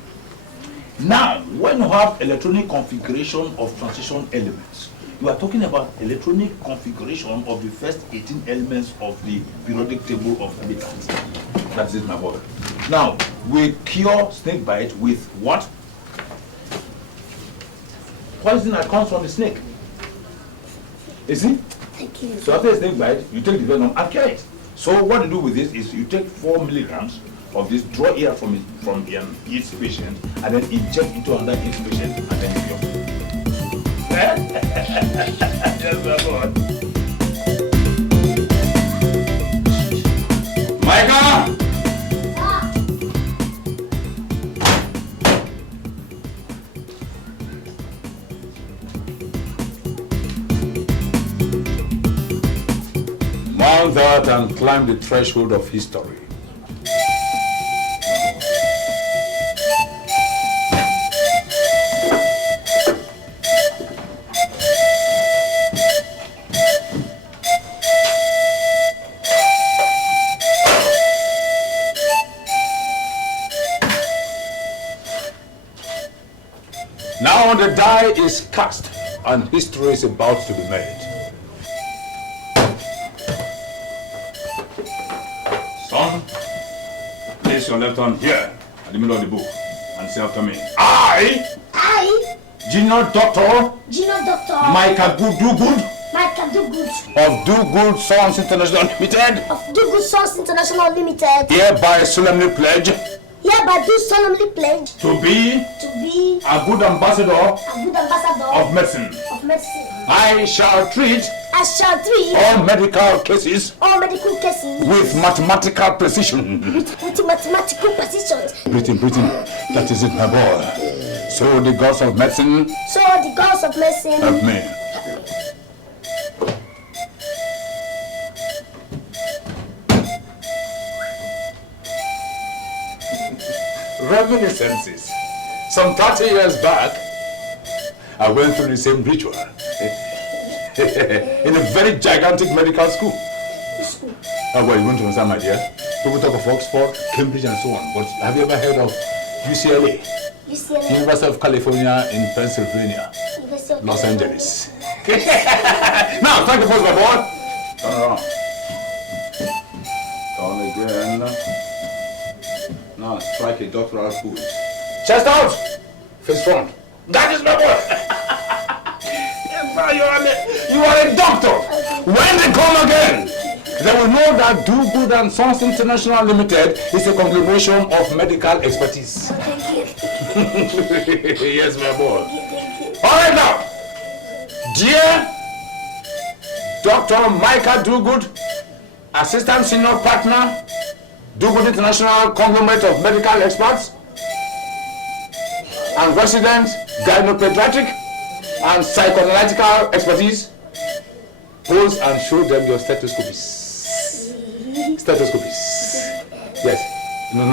Now, when you have electronic configuration of transition elements, you are talking about electronic configuration of the first 18 elements of the periodic table of metals. That's it, my brother. Now, we cure snake bite with what? Poison that comes from the snake. You see? Thank you. So after a snake bite, you take the venom and kill it. So what you do with this is you take 4 milligrams of this, draw air from each patient, and then inject into another each patient, and then you cure. Yes, my boy. Micah! Mount that and climb the threshold of history. Now the die is cast and history is about to be made. Son, place your left hand here at the middle of the book and say after me. I, Junior Doctor Micah Good of Do Good Sons International Limited. Of Do Good Sons International Limited. Hereby solemnly pledge. Hereby do solemnly pledge. To be a good ambassador. Of medicine. I shall treat all medical cases. With mathematical precision. With mathematical precision. Breathing. That is it, my boy. So the gods of medicine. Help me. Reminiscences. Some 30 years back, I went through the same ritual in a very gigantic medical school. Well, you won't understand, my dear. People talk of Oxford, Cambridge, and so on. But have you ever heard of UCLA? University of California in Pennsylvania, Los Angeles. Now, strike the pose, my boy. Turn around. Turn again. Now, strike a doctoral pose. Chest out. Face front. That is my boy. You are a doctor. When they come again, they will know that Do Good and Sons International Limited is a conglomeration of medical expertise. Yes, my boy. All right now, dear Dr. Micah Do Good, Assistant Senior Partner, Do Good International Conglomerate of Medical Experts, and resident gynopediatric and psychoanalytical expertise, pose and show them your stethoscopes. Yes. No.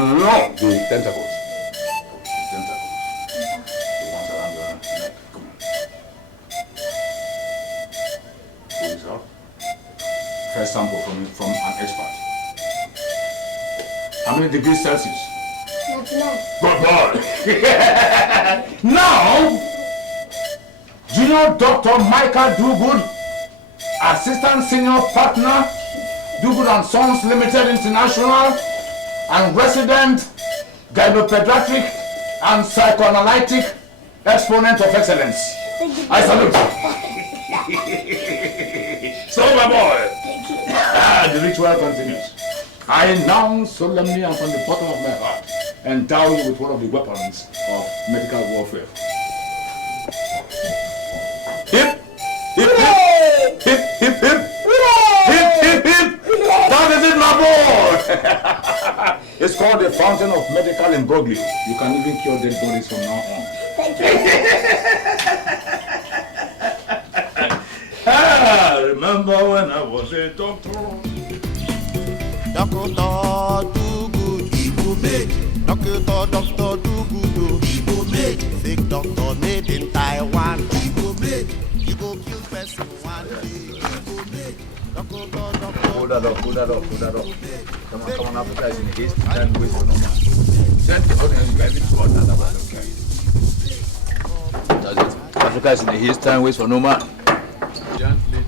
The tentacles. The ones around your neck. Come on. Pull this out. First sample from an expert. How many degrees Celsius? 99. Good boy. Now, Junior Dr. Micah Do Good, Assistant Senior Partner, Do Good and Sons Limited International, and resident gynopediatric and psychoanalytic exponent of excellence. I salute you. So, my boy, the ritual continues. I now solemnly and from the bottom of my heart endow you with one of the weapons of medical warfare. Hip, hip, hip, hip, hip, hip, hip, hip, hip. That is it, my boy. It's called the fountain of medical imbroglio. You can even cure dead bodies from now on. Thank you. Remember when I was a doctor? Doctor Do Good, he will make. Doctor Do Good, he will make. Fake doctor made in Taiwan, he will make. He will kill person one day, he will make. Doctor. Hold that up. Come on, advertise in haste. Then wait for no man. Send the audience, you guys into another one. That's it. Advertise in haste, time waits for no man. Gently.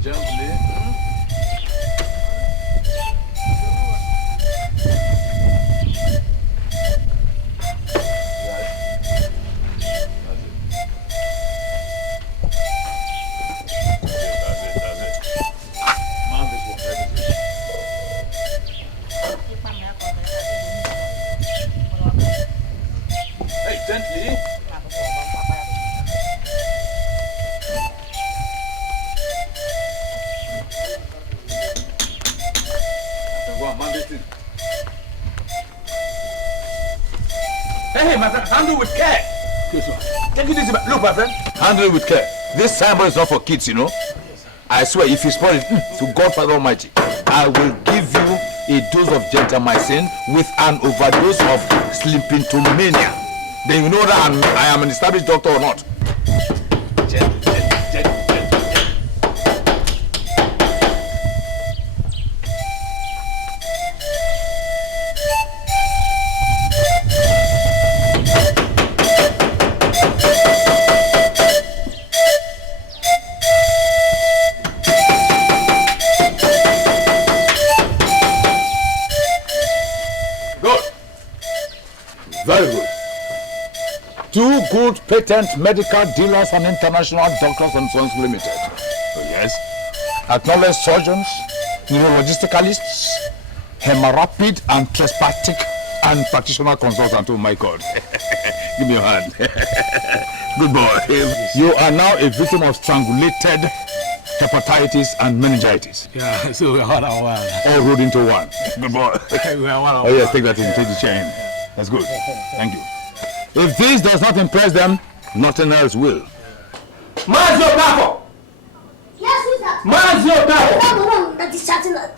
Hey, my friend, handle with care. Take it easy, look, my friend. Handle it with care. This signboard is not for kids, you know. I swear, if you spoil it, to God Father Almighty, I will give you a dose of gentamicin with an overdose of sleepintomania. Then you know that I am an established doctor or not. Very good. 2 good patent medical dealers and international doctors and sons limited. Oh, yes. Acknowledged surgeons, neurologicalists, hemarapid and trespatic and practitioner consultant. Oh my God. Give me your hand. Good boy. You are now a victim of strangulated hepatitis and meningitis. Yeah, so we're all all rolled into one. Good boy. Oh yes, take that in, take the chain. That's good. Thank you. If this does not impress them, nothing else will. Mazio Kako! Yes, who's that? Mazio Kako! That's the one that is chatting. Let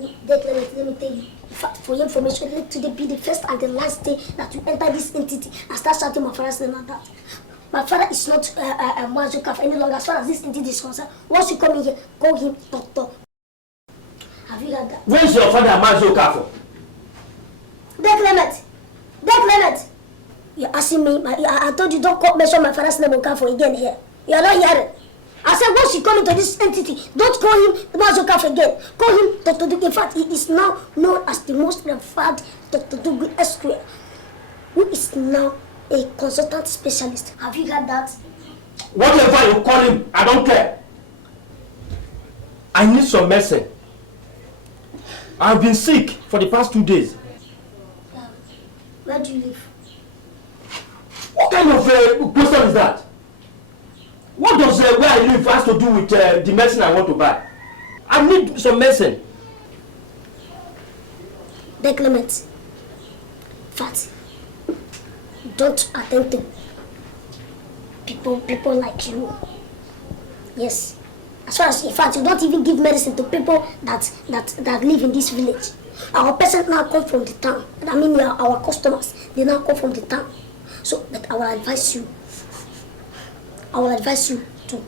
me tell you. For your information, let today be the first and the last day that you enter this entity and start shouting my father's name like that. My father is not Mazio Kako any longer as far as this entity is concerned. Once you come in here, call him Doctor. Have you heard that? Where's your father, Mazio Kako? Dikeh. You're asking me, I told you don't mention my father's name on Kafo again here. You are not hearing. I said once you come into this entity, don't call him Mazio Kafo again. Call him Dr. Dikeh. In fact, he is now known as the most referred Dr. Dikeh Esquire, who is now a consultant specialist. Have you heard that? Whatever you call him, I don't care. I need some medicine. I've been sick for the past 2 days. Where do you live? What kind of question is that? What does where I live has to do with the medicine I want to buy? I need some medicine. Dikeh. Fat. Don't attend to people like you. Yes. As far as, in fact, you don't even give medicine to people that live in this village. Our patients now come from the town. I mean, our customers, they now come from the town. So, but I will advise you to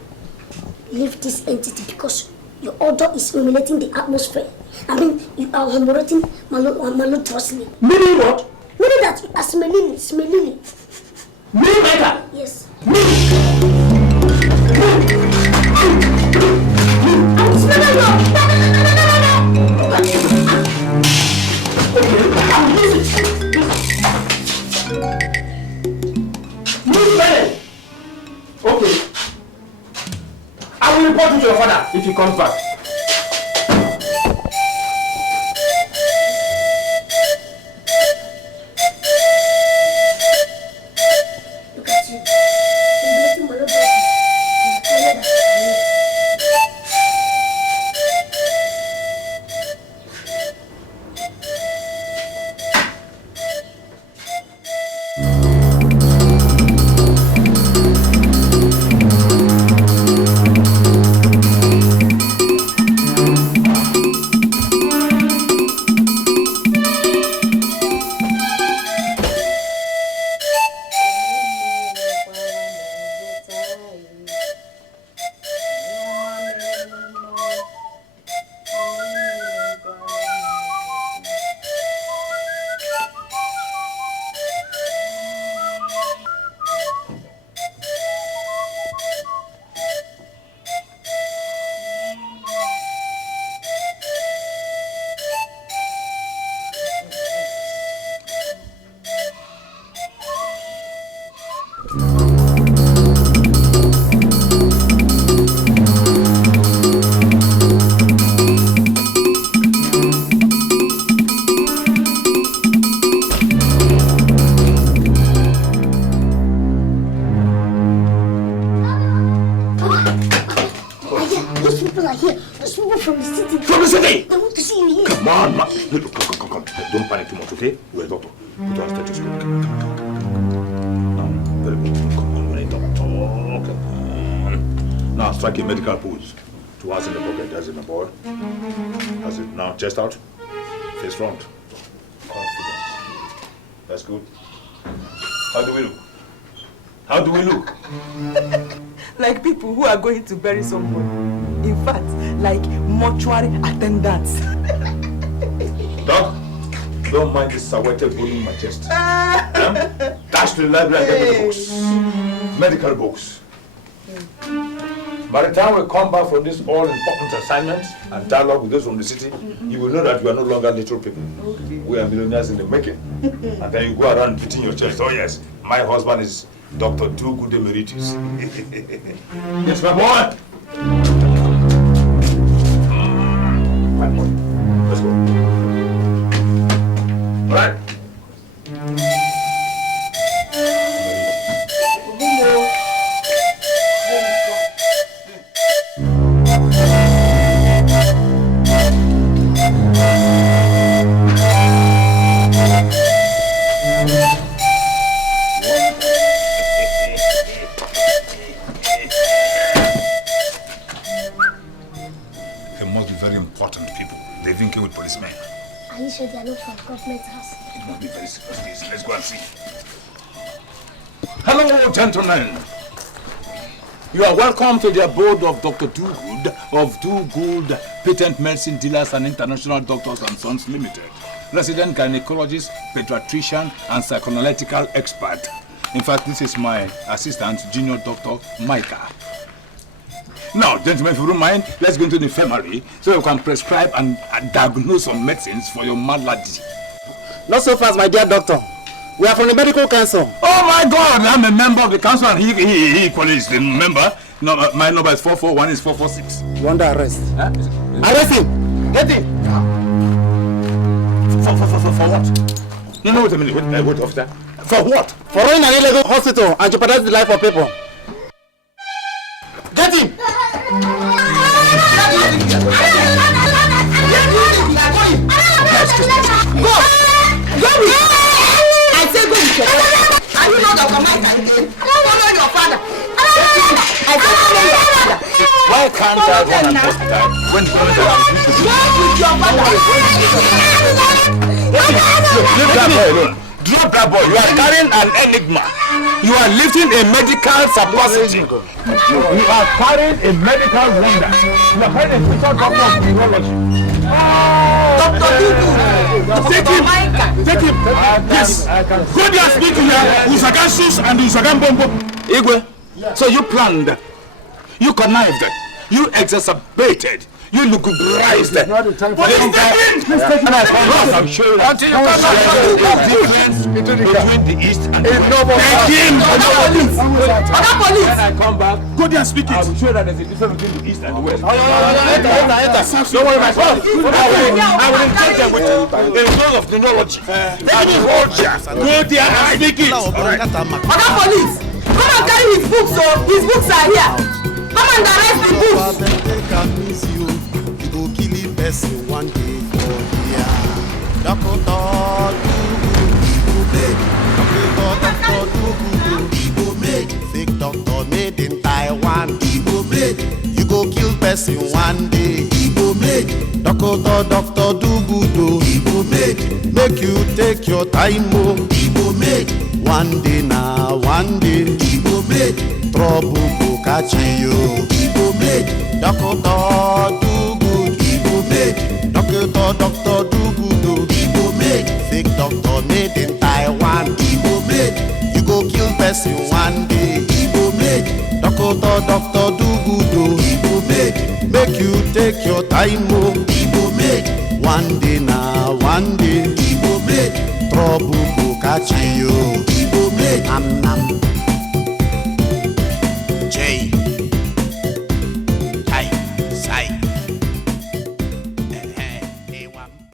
leave this entity because your odor is emulating the atmosphere. I mean, you are homorating malodorously. Meaning what? Meaning that you are smelling. Me, Micah? Yes. Me. I'm smelling you. Okay. I will report you to your father if he comes back. Look at you. Come on, man. Look, come. Don't panic too much, okay? You're a doctor. Put on stethoscope. Come. Now strike a medical pose. 2 hands in the pocket, that's it, my boy. That's it. Now chest out, face front. Confidence. That's good. How do we look? How do we look? Like people who are going to bury someone. In fact, like mortuary attendants. Doc, don't mind this saweted bone in my chest. Dash to the library and get the books. Medical books. By the time we come back from this all-important assignment and dialogue with those from the city, you will know that we are no longer little people. Okay. We are millionaires in the making. And then you go around beating your chest. Oh yes, my husband is Dr. Do-Good Emeritus. Yes, my boy! My boy. Let's go. All right. With policemen. Are you sure they are not from government house? It must be very serious. Let's go and see. Hello, gentlemen. You are welcome to the abode of Dr. Do-Good of Do-Good Patent Medicine Dealers and International Doctors and Sons Limited. Resident gynecologist, pediatrician, and psychoanalytical expert. In fact, this is my assistant, Junior Dr. Micah. Now, gentlemen, if you don't mind, let's go into the infirmary so you can prescribe and diagnose some medicines for your malady. Not so fast, my dear doctor. We are from the medical council. Oh my God, I'm a member of the council and he equally is the member. No, my number is 441, is 446. You under arrest. Huh? Arrest him. Get him. For what? No, wait a minute. Wait, officer. For what? For running an illegal hospital and jeopardizing the life of people. Get him. Go! Go with him! I say go with your father. Are you not Dr. Mike again? Follow your father. I say follow your father. Why can't I run an hospital when go with your father. Leave that boy alone. Drop that boy. You are carrying an enigma. You are lifting a medical suppository. You are carrying a medical wonder. You are carrying a special doctor of neurology. Dr. Do-Good. Take him. Take him. Yes. Go there and speak to your Usagansus and Usagambombo. Igwe, so you planned, you connived, you exacerbated, you lucubrized. Please take him. I'm sure until you come back the difference between the East and the West. Take him. Other police. When I come back, go there and speak it. I will show that there's a difference between the East and the West. Enter. Don't worry about it. I will engage them with a role of neurology. Go there and speak it. Other police. Come and carry his books, so his books are here. Come and arrest the books. You go kill him person one day for here. Dr. Do-Good made. Fake doctor made in Taiwan. You go kill person one day. Doctor Do-Good made. Make you take your time, made. One day now, one day. Trouble go catch you. Doctor Do-Good. Doctor Do-Good. Fake doctor made in Taiwan. You go kill person one day. Doctor Do-Good. Make you take your time. One day now, one day. Trouble go catch you.